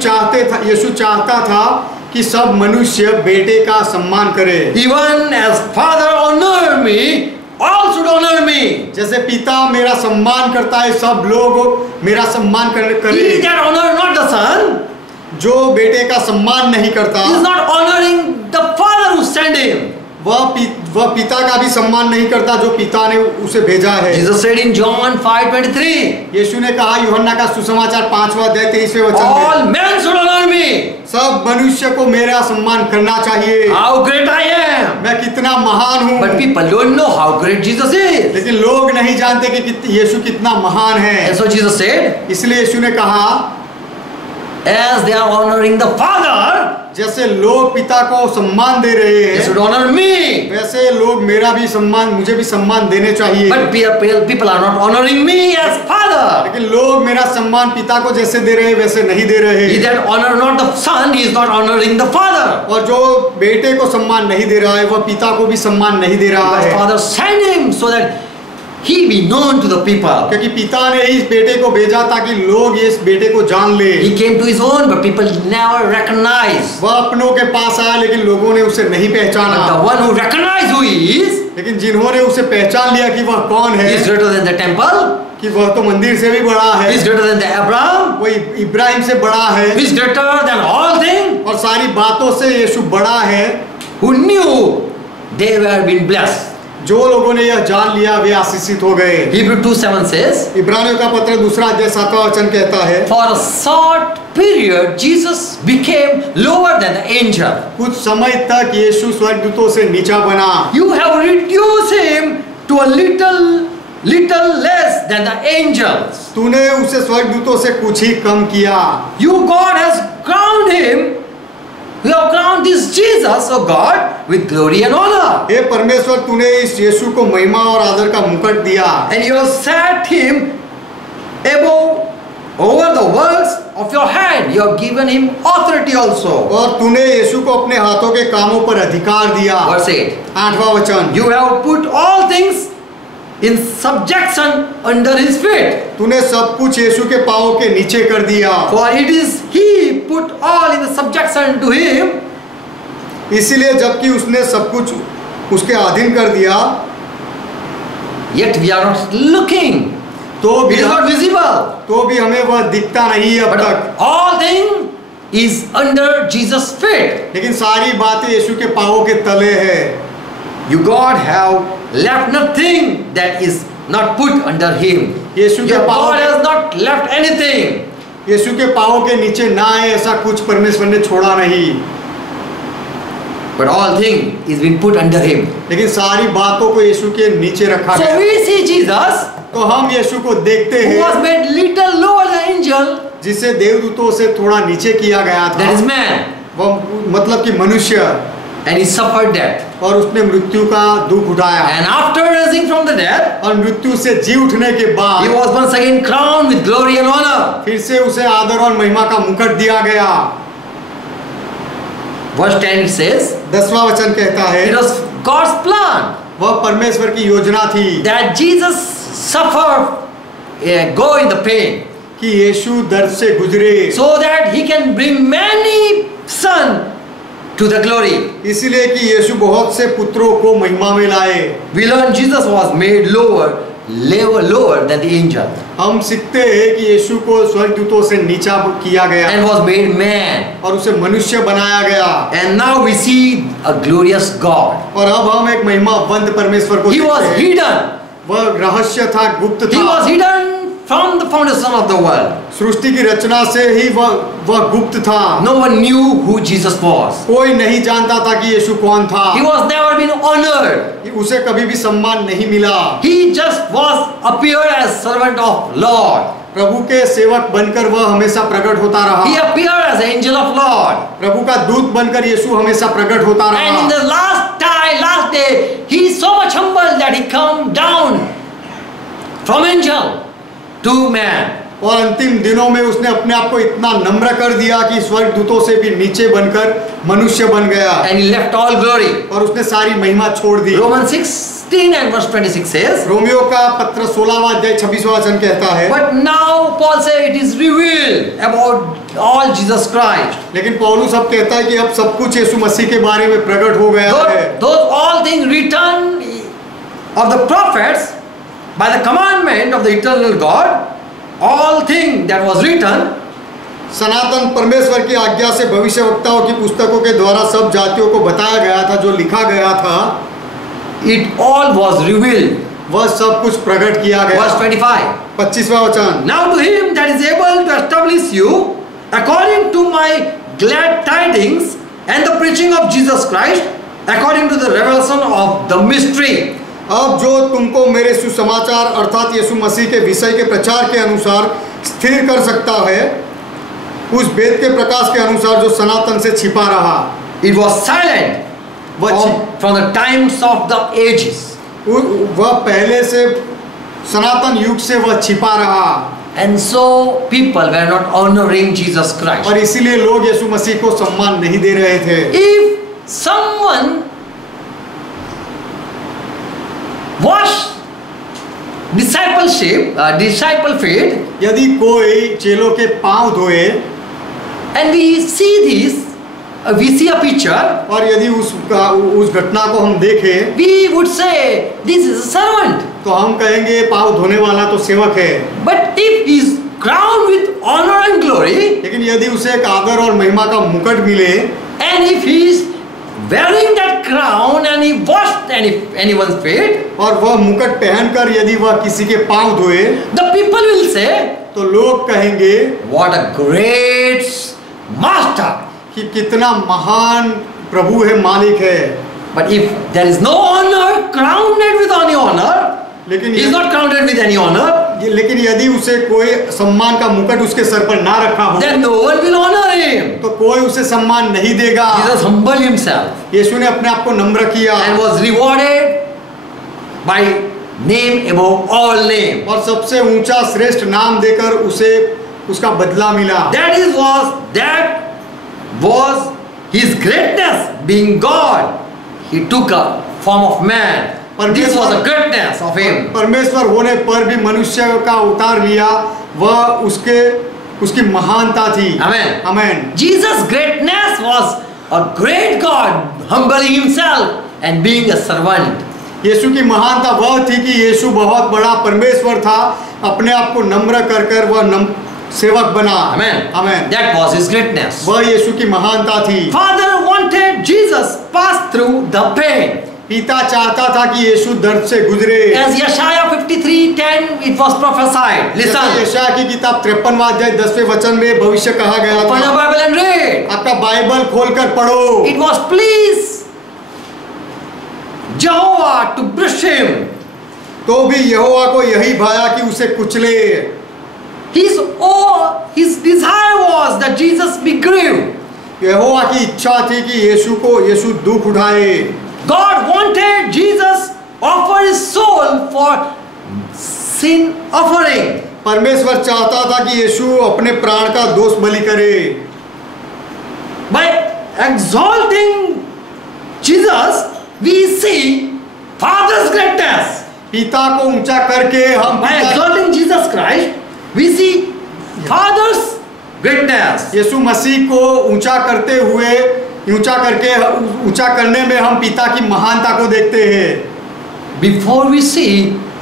चाहता था कि सब मनुष्य बेटे का सम्मान करे। Even as Father honor me, all should honor me. जैसे पिता मेरा सम्मान करता है सब लोग मेरा सम्मान He करे। that honor not the Son जो बेटे का सम्मान नहीं करता is not honoring the Father who sent him. वह पिता का भी सम्मान नहीं करता जो पिता ने उसे भेजा है। Jesus said in John 5:23. यीशु ने कहा यूहन्ना का सुसमाचार 5वां अध्याय 23वें वचन में, All men should honor me. सब मनुष्य को मेरा सम्मान करना चाहिए। How great I am. मैं कितना महान हूँ, But people don't know how great Jesus is. लेकिन लोग नहीं जानते कि यीशु कितना महान है। And so Jesus said, इसलिए यीशु ने कहा as they are honoring the Father, जैसे लोग पिता को सम्मान दे रहे they should हैं, honor me. वैसे लोग मुझे भी सम्मान देने चाहिए। But people are not honoring me as Father. लेकिन लोग मेरा सम्मान पिता को जैसे दे रहे हैं वैसे नहीं दे रहे। He that honor not the Son, he is not honoring the Father. और जो बेटे को सम्मान नहीं दे रहा है वह पिता को भी सम्मान नहीं दे रहा Because है, Father sent him so that he be known to the people. क्योंकि पिता ने इस बेटे को भेजा ताकि लोग इस बेटे को जान ले। He came to his own, but people never recognized. वह अपनों के पास आया लेकिन लोगों ने उसे नहीं But पहचाना। the one who recognized who he is लेकिन जिन्होंने उसे पहचान लिया कि वह कौन है, is greater than the temple, कि वह तो मंदिर से भी बड़ा है, is greater than the Abraham, वह इब्राहिम से बड़ा है, is greater than all things, और सारी बातों से यीशु बड़ा है। who knew they were being blessed. जो लोगों ने यह जान लिया वे आशीषित हो गए। Hebrew 2:7 says, इब्रानियों का पत्र 2 अध्याय 7वां वचन कहता है, for a short period Jesus became lower than the angel. कुछ समय तक यीशु स्वर्गदूतों से नीचा बना। You have reduced him to a little less than the angels. तूने उसे स्वर्गदूतों से कुछ ही कम किया। You God has crowned him. You have crowned this Jesus, oh God, with glory and honor. हे परमेश्वर, तूने इस यीशु को महिमा और आदर का मुकुट दिया। And you have set him above over the works of your hand. You have given him authority also. और तूने यीशु को अपने हाथों के कामों पर अधिकार दिया। Verse 8. 8वां वचन, You have put all things in subjection under his feet. तूने सब कुछ यीशु के पांवों के नीचे कर दिया। For it is he put all in the subjection to him. इसीलिए जबकि उसने सब कुछ उसके अधीन कर दिया, Yet we are not looking. तो It भी is not visible. तो भी हमें वह दिखता नहीं है अब तक। But all thing is under Jesus' feet. लेकिन सारी बातें यीशु के पांवों के तले है। You God have left nothing that is not put under him. यीशु के Your God पांवों has not left anything. यीशु के पांवों के नीचे ना है ऐसा कुछ परमेश्वर ने छोड़ा नहीं। But all thing is been put under him. लेकिन सारी बातों को यीशु के नीचे रखा So गया। we see Jesus तो हम यीशु को देखते who was हैं made little lower than angel. जिसे देवदूतों से थोड़ा नीचे किया गया था। That is man. वह मतलब कि मनुष्य, And he suffered death. और उसने मृत्यु का दुख उठाया। And after rising from the dead, और मृत्यु से जी उठने के he बाद was once again crowned with glory and honor. फिर से उसे आदर और महिमा का मुकुट दिया गया। Verse 10 it says, 10वां वचन कहता है, it was God's plan वह परमेश्वर की योजना थी that Jesus suffer, go in the pain, कि यीशु दर्द से गुजरे, so that he can bring many sons to the glory. इसलिए कि यीशु बहुत से पुत्रों को महिमा में लाए। We learn Jesus was made lower than the angel हम सीखते हैं कि यीशु को स्वर्गदूतों से नीचा किया गया and was made man. और उसे मनुष्य बनाया गया। And now we see a glorious God. और अब हम एक महिमावंत परमेश्वर को He देखते was हैं। hidden. वह रहस्य था, गुप्त He was था। hidden from the foundation of the world. सृष्टि की रचना से ही वह गुप्त था। No one knew who Jesus was. कोई नहीं जानता था कि यीशु कौन था। He was never been honored. उसे कभी भी सम्मान नहीं मिला। He just was appeared as servant of Lord. प्रभु के सेवक बनकर वह हमेशा प्रकट होता रहा। He appeared as angel of Lord. प्रभु का दूत बनकर यीशु हमेशा प्रकट होता And in रहा। the last day, he is so much humble that he come down from angel to man. और अंतिम दिनों में उसने अपने आप को इतना नम्र कर दिया कि स्वर्गदूतों से भी नीचे बनकर मनुष्य बन गया। And he left all glory. और उसने सारी महिमा छोड़ दी। Romans 16 and verse 26 says, Romeo का पत्र 16वां अध्याय 26वां वचन कहता है, but now Paul says it is revealed about all Jesus Christ. लेकिन पौलुस अब कहता है कि अब सब कुछ यीशु मसीह के बारे में प्रकट हो गया है। Those all things written of the prophets by the commandment of the eternal God, all things that was written, सनातन परमेश्वर की आज्ञा से भविष्यवक्ताओं की पुस्तकों के द्वारा सब जातियों को बताया गया था, जो लिखा गया था, it all was revealed. वह सब कुछ प्रकट किया गया। Verse 25. 25वां वचन, Now to him that is able to establish you according to my glad tidings and the preaching of Jesus Christ, according to the revelation of the mystery. अब जो तुमको मेरे सुसमाचार अर्थात यीशु मसीह के विषय के प्रचार के अनुसार स्थिर कर सकता है, उस वेद के प्रकाश के अनुसार जो सनातन से छिपा रहा। It was silent from the times of the ages. वह पहले से सनातन युग से वह छिपा रहा। And so people were not honoring Jesus Christ. और इसीलिए लोग यीशु मसीह को सम्मान नहीं दे रहे थे। If someone wash disciple feet, यदि कोई चेलों के पांव धोए and we see this, we see a picture, और यदि उस घटना को हम देखें we would say this is a servant. तो हम कहेंगे पांव धोने वाला तो सेवक है। But if he is crowned with honor and glory, लेकिन यदि उसे एक आदर और महिमा का मुकुट मिले and if he is wearing that crown and he washed anyone's feet, और वह मुकुट पहनकर यदि वह किसी के पांव धोए the people will say, तो लोग कहेंगे what a great master. कि कितना महान प्रभु है, मालिक है। But if there is no honor, crowned with any honor, लेकिन he is not crowned with any honor, लेकिन यदि उसे कोई सम्मान का मुकुट उसके सर पर ना रखा हो then no one will honor him. तो कोई उसे सम्मान नहीं देगा। Jesus humbled himself यीशु ने अपने आप को नम्र किया and was rewarded by name above all name. और सबसे ऊंचा श्रेष्ठ नाम देकर उसे उसका बदला मिला। That was his greatness, being God. He took a form of man. This was the greatness of him. परमेश्वर होने पर भी मनुष्य का अवतार लिया, वह उसकी महानता थी। Amen. Amen. Jesus' greatness was a great God humbling himself and being a servant. यीशु की महानता वह थी कि यीशु बहुत बड़ा परमेश्वर था, अपने आप को नम्र कर वह सेवक बना। Amen. Amen. That was his greatness. वह यीशु की महानता थी। Father wanted Jesus pass through the pain. पिता चाहता था कि यीशु दर्द से गुजरे। As Yeshaya 53:10 it was prophesied. Listen. यशायाह की किताब 53वां अध्याय 10वें वचन में भविष्य कहा गया Open your था। Bible and read. आपका बाइबल खोलकर पढ़ो। It was pleased Jehovah to bruise him. तो भी यहोवा को यही भाया कि उसे कुचले। His desire was that Jesus be grieved. यहोवा की इच्छा थी कि यीशु दुख उठाए। God wanted Jesus offer his soul for sin offering. परमेश्वर चाहता था कि यीशु अपने प्राण का दोष बलि करे। By exalting Jesus, we see Father's greatness. पिता को ऊंचा करके हम By exalting Jesus Christ, we see Father's greatness. यीशु मसीह को ऊंचा करने में हम पिता की महानता को देखते हैं। Before we see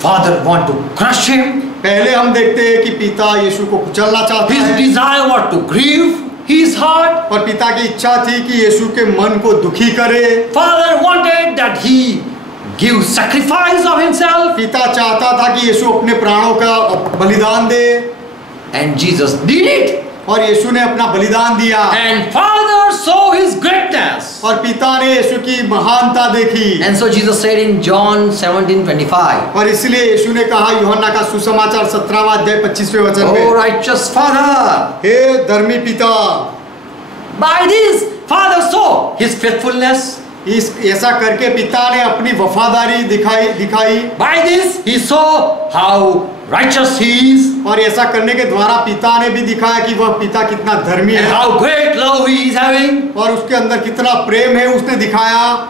Father want to crush him, पहले हम देखते हैं कि पिता यीशु को कुचलना चाहता his है desire was to grieve his heart. और पिता की इच्छा थी कि यीशु के मन को दुखी करे। Father wanted that he give sacrifice of himself, पिता चाहता था कि यीशु अपने प्राणों का बलिदान दे and Jesus did it. और यीशु ने अपना बलिदान दिया। And Father saw his greatness. और पिता ने यीशु की महानता देखी। And so Jesus said in John 17:25, और इसलिए यीशु ने कहा यूहन्ना का सुसमाचार 17वां अध्याय 25वें वचन "Oh में, righteous Father, हे धर्मी पिता, by this Father saw his faithfulness. ऐसा करके पिता ने अपनी वफादारी दिखाई। By this he saw how righteous he is, और ऐसा करने के द्वारा पिता ने भी दिखाया कि वह पिता कितना धर्मी and है how great love he is having." और उसके अंदर कितना प्रेम है उसने दिखाया।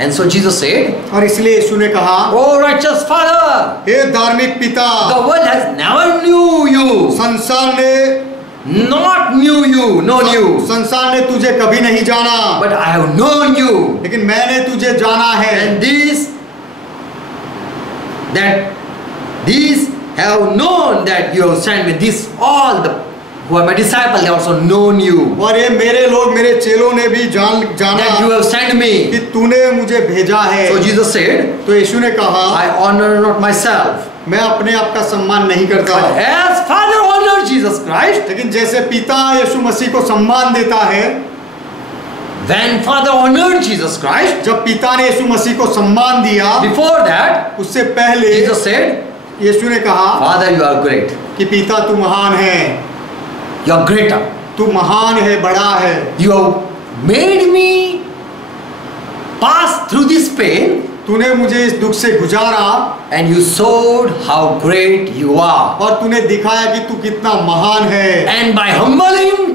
And so Jesus said, और इसलिए यीशु ने कहा, "Oh righteous Father, हे धार्मिक पिता, the world has never knew you, संसार ने known you, संसार ने तुझे कभी नहीं जाना, but I have known you. लेकिन मैंने तुझे जाना है। And these have known that you have sent me. This all the who are my disciples, they also known you, और ये मेरे लोग, मेरे चेलों ने भी जाना that you have sent me." कि तूने मुझे भेजा है। So Jesus said, तो यीशु ने कहा, "I honor not myself, मैं अपने आप का सम्मान नहीं करता, but as Father honored Jesus Christ, लेकिन जैसे पिता यीशु मसीह को सम्मान देता है, when Father honored Jesus Christ, जब पिता ने यीशु मसीह को सम्मान दिया, before that उससे पहले Jesus said, यीशु ने कहा "Father, you are great. कि पिता तू महान है, You are greater. तू महान है, बड़ा है। You have made me pass through this pain, तूने मुझे इस दुख से गुजारा and you showed how great you are. और तूने दिखाया कि तू कितना महान है। And by humbling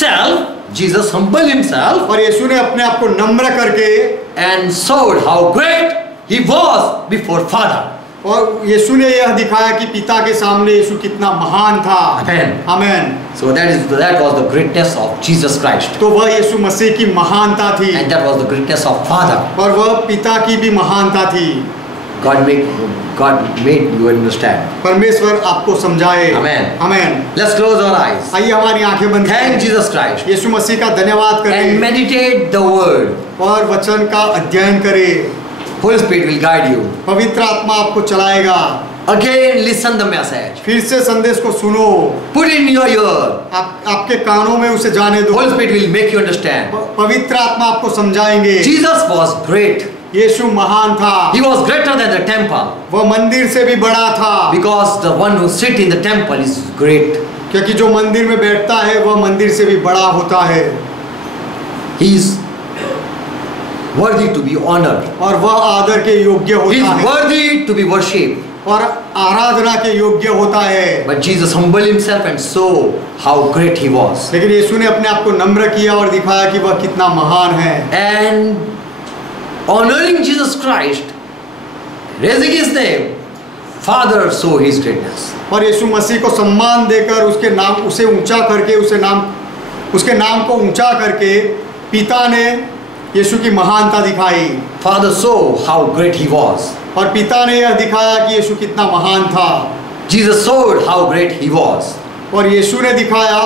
self, Jesus humbled himself और यीशु ने अपने आप को नम्र करके and showed how great he was before Father." और यीशु ने यह दिखाया कि पिता के सामने यीशु कितना महान था। Amen. Amen. So that was the greatness of Jesus Christ. तो वह यीशु मसीह की महानता थी And that was the greatness of Father. और वह पिता की भी महानता थी। God made you understand. परमेश्वर आपको समझाए। Amen. Amen. Let's close our eyes. आइए हमारी आंखें बंद Thank करें। Jesus Christ. यीशु मसीह का धन्यवाद And करें meditate the word. और वचन का अध्ययन करें। Holy Spirit will guide you. पवित्र आत्मा आपको चलाएगा। Again, listen the message. फिर से संदेश को सुनो। Put in your ear. आपके कानों में उसे जाने दो। Holy Spirit will make you understand. पवित्र आत्मा आपको समझाएंगे। Jesus was great. यीशु महान था। He was greater than the temple. वह मंदिर से भी बड़ा था। Because the one who sit in the temple is great. क्योंकि जो मंदिर में बैठता है वह मंदिर से भी बड़ा होता है। He is worthy to be honored. और वह आदर के योग्य He होता is है worthy to be worshipped. और आराधना के योग्य होता है। But Jesus humbled himself and saw how great he was. लेकिन यीशु ने अपने आप को नम्र किया और दिखाया कि वह कितना महान है। And honoring Jesus Christ, raising his name, Father saw his greatness. और यीशु मसीह को सम्मान देकर उसे ऊंचा करके उसके नाम को ऊंचा करके पिता ने यीशु की महानता दिखाई। Father saw how great he was. और पिता ने यह दिखाया कि यीशु कितना महान था। Jesus showed how great he was. और यीशु ने दिखाया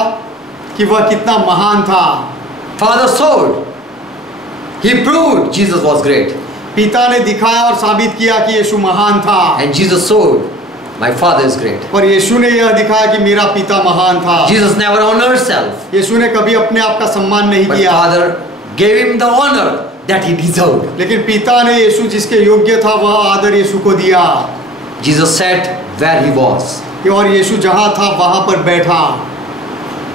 कि वह कितना महान था। Father showed. He proved Jesus was great. पिता ने दिखाया और साबित किया कि यीशु महान था। And Jesus showed, my Father is great. और यीशु ने यह दिखाया कि मेरा पिता महान था। Jesus never honored self. यीशु ने कभी अपने आप का सम्मान नहीं But किया। Father gave him the honor that he deserved. लेकिन पिता ने यीशु जिसके योग्य था वह आदर यीशु को दिया। Jesus sat where he was. और यीशु जहाँ था वहाँ पर बैठा।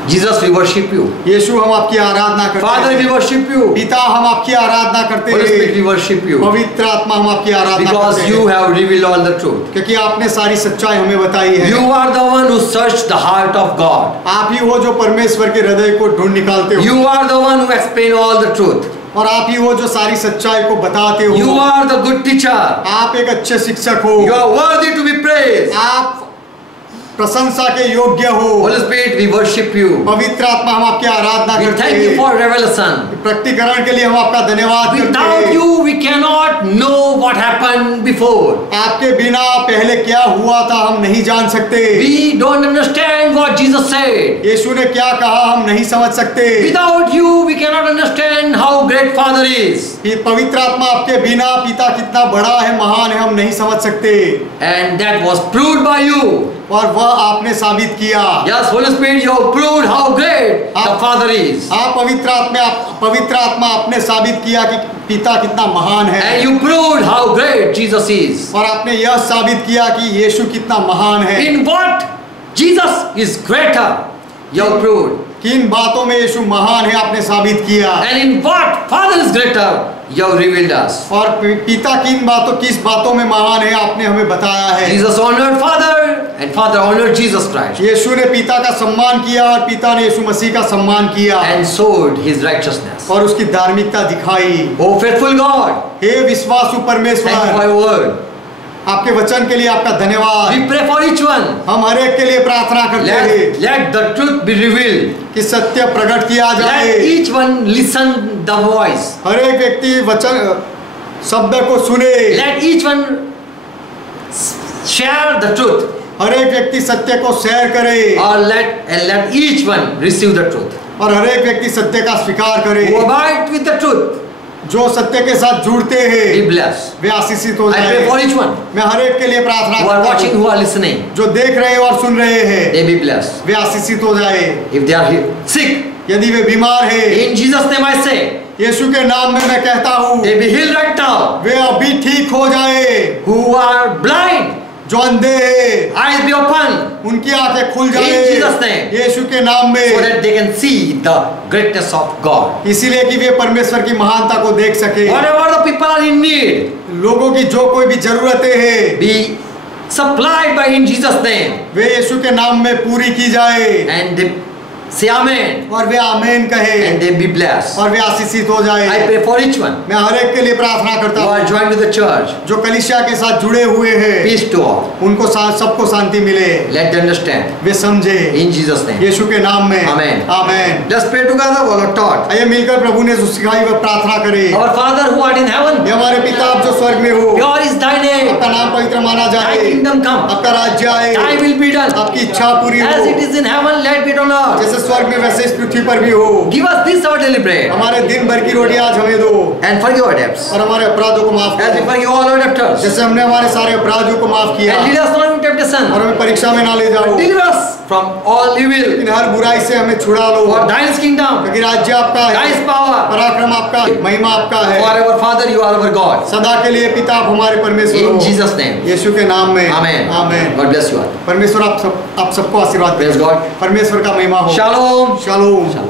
Jesus, we worship you. यीशु हम आपकी आराधना करते Father, हैं। we worship you. पिता हम आपकी आराधना करते Holy Spirit, we हैं। worship you. पवित्र आत्मा हम आपकी आराधना Because करते you हैं have revealed all the truth. क्योंकि आपने सारी सच्चाई हमें बताई है। You are the one who searched the heart of God. आप ही हो जो परमेश्वर के हृदय को ढूंढ निकालते हो। You are the one who explained all the truth. और आप ही हो जो सारी सच्चाई को बताते हो। You are the good teacher. आप एक अच्छे शिक्षक हो। You are worthy to be praised. आप प्रशंसा के योग्य हो। Holy Spirit, we worship you. पवित्र आत्मा हम आपकी आराधना We करते thank you हैं। for revelation. प्रकटीकरण के लिए हम आपका धन्यवाद करते Without हैं। you, we cannot know what happened before. आपके बिना पहले क्या हुआ था हम नहीं जान सकते। We don't understand what Jesus said. यीशु ने क्या कहा हम नहीं समझ सकते। Without you, we cannot understand how great Father is. पवित्र आत्मा आपके बिना पिता कितना बड़ा है महान है हम नहीं समझ सकते। And that was proved by you. और वह आपने साबित किया। Yes, Holy Spirit, you have proved how great the Father is. आप पवित्र आत्मा आपने साबित किया कि पिता कितना महान है। And you proved how great Jesus is. और आपने यह साबित किया कि यीशु कितना महान है। In what Jesus is greater, you have proved. किन बातों में यीशु महान है आपने साबित किया। And in what Father is greater, you have revealed us. और पिता किस बातों में महान है आपने हमें बताया है। Jesus honored Father and Father honored Jesus Christ. यीशु ने पिता का सम्मान किया और पिता ने यीशु मसीह का सम्मान किया And showed his righteousness. और उसकी धार्मिकता दिखाई। Oh faithful God, हे विश्वासु thank you for परमेश्वर, your word. आपके वचन के लिए आपका धन्यवाद। We pray for each one. हम हर एक के लिए प्रार्थना करते हैं Let the truth be revealed. कि सत्य प्रकट किया Let जाए। each one listen the voice. हर एक व्यक्ति वचन शब्द को सुने। Let each one share the truth. हर एक व्यक्ति सत्य को शेयर करे Or let each one receive the truth. और हर एक व्यक्ति सत्य का स्वीकार करे। Who abide with the truth, जो सत्य के साथ जुड़ते be हैं blessed. वे आशीषित हो I pray जाए। for each one मैं हर एक के लिए प्रार्थना who are करता watching, हूँ who are listening. जो देख रहे हैं और सुन रहे हैं They be blessed. वे आशीषित हो जाए। If they are sick, यदि वे बीमार हैं in Jesus' name I say, यीशु के नाम में मैं कहता हूँ they be healed right now. वे अभी ठीक हो जाए। Who are blind, जो अंधे हैं eyes be open, उनकी आंखें खुल जाए In Jesus' name. यीशु के नाम so में, that they can see the greatness of God. इसीलिए कि वे परमेश्वर की महानता को देख सके। Whatever the people are in need, लोगों की जो कोई भी जरूरतें हैं be supplied by in Jesus' name. वे यीशु के नाम में पूरी की जाए। And say amen, और वे आमीन कहे and they be blessed. और वे आशीषित हो जाए। I pray for each one मैं हर एक के लिए प्रार्थना करता who हूँ are joined with the church. जो कलीसिया के साथ जुड़े हुए हैं, Peace to all. उनको सबको शांति मिले, Let them understand. वे समझे In Jesus' name. यीशु के नाम में Amen. आमीन। Let's pray together. All are taught. आइए मिलकर प्रभु ने जो सिखाई वह प्रार्थना करें। Our Father who art in heaven, ये हमारे पिता आप जो स्वर्ग में हो, pure is thy name. आपका नाम पवित्र माना Thy जाए, kingdom come. आपका राज्य आए, Thy will be done. आपकी इच्छा पूरी As it हो, is in heaven, let it be on earth. जैसे स्वर्ग में वैसे इस पृथ्वी पर भी हो। Give us this our daily bread. हमारे दिन भर की रोटी आज हमें दो And forgive our debts. और हमारे अपराधों को माफ As we करो, forgive all our debtors. जैसे हमने हमारे सारे अपराधियों को माफ किया, And lead us not into temptation. और हमें परीक्षा में ना ले जाओ, Deliver us from all evil. लेकिन हर बुराई से हमें छुड़ा लो, For thine is kingdom, क्योंकि राज्य आपका thine है, is power. पराक्रम आपका है, महिमा आपका है। Forever, Father, you are our God. सदा के लिए पिता आप हमारे परमेश्वर In हो, Jesus' name. यीशु के नाम में Amen. आमीन। God bless you all. परमेश्वर आप सबको आशीर्वाद Praise दें। God. परमेश्वर का महिमा हो। Shalom. शालोम। Shalom.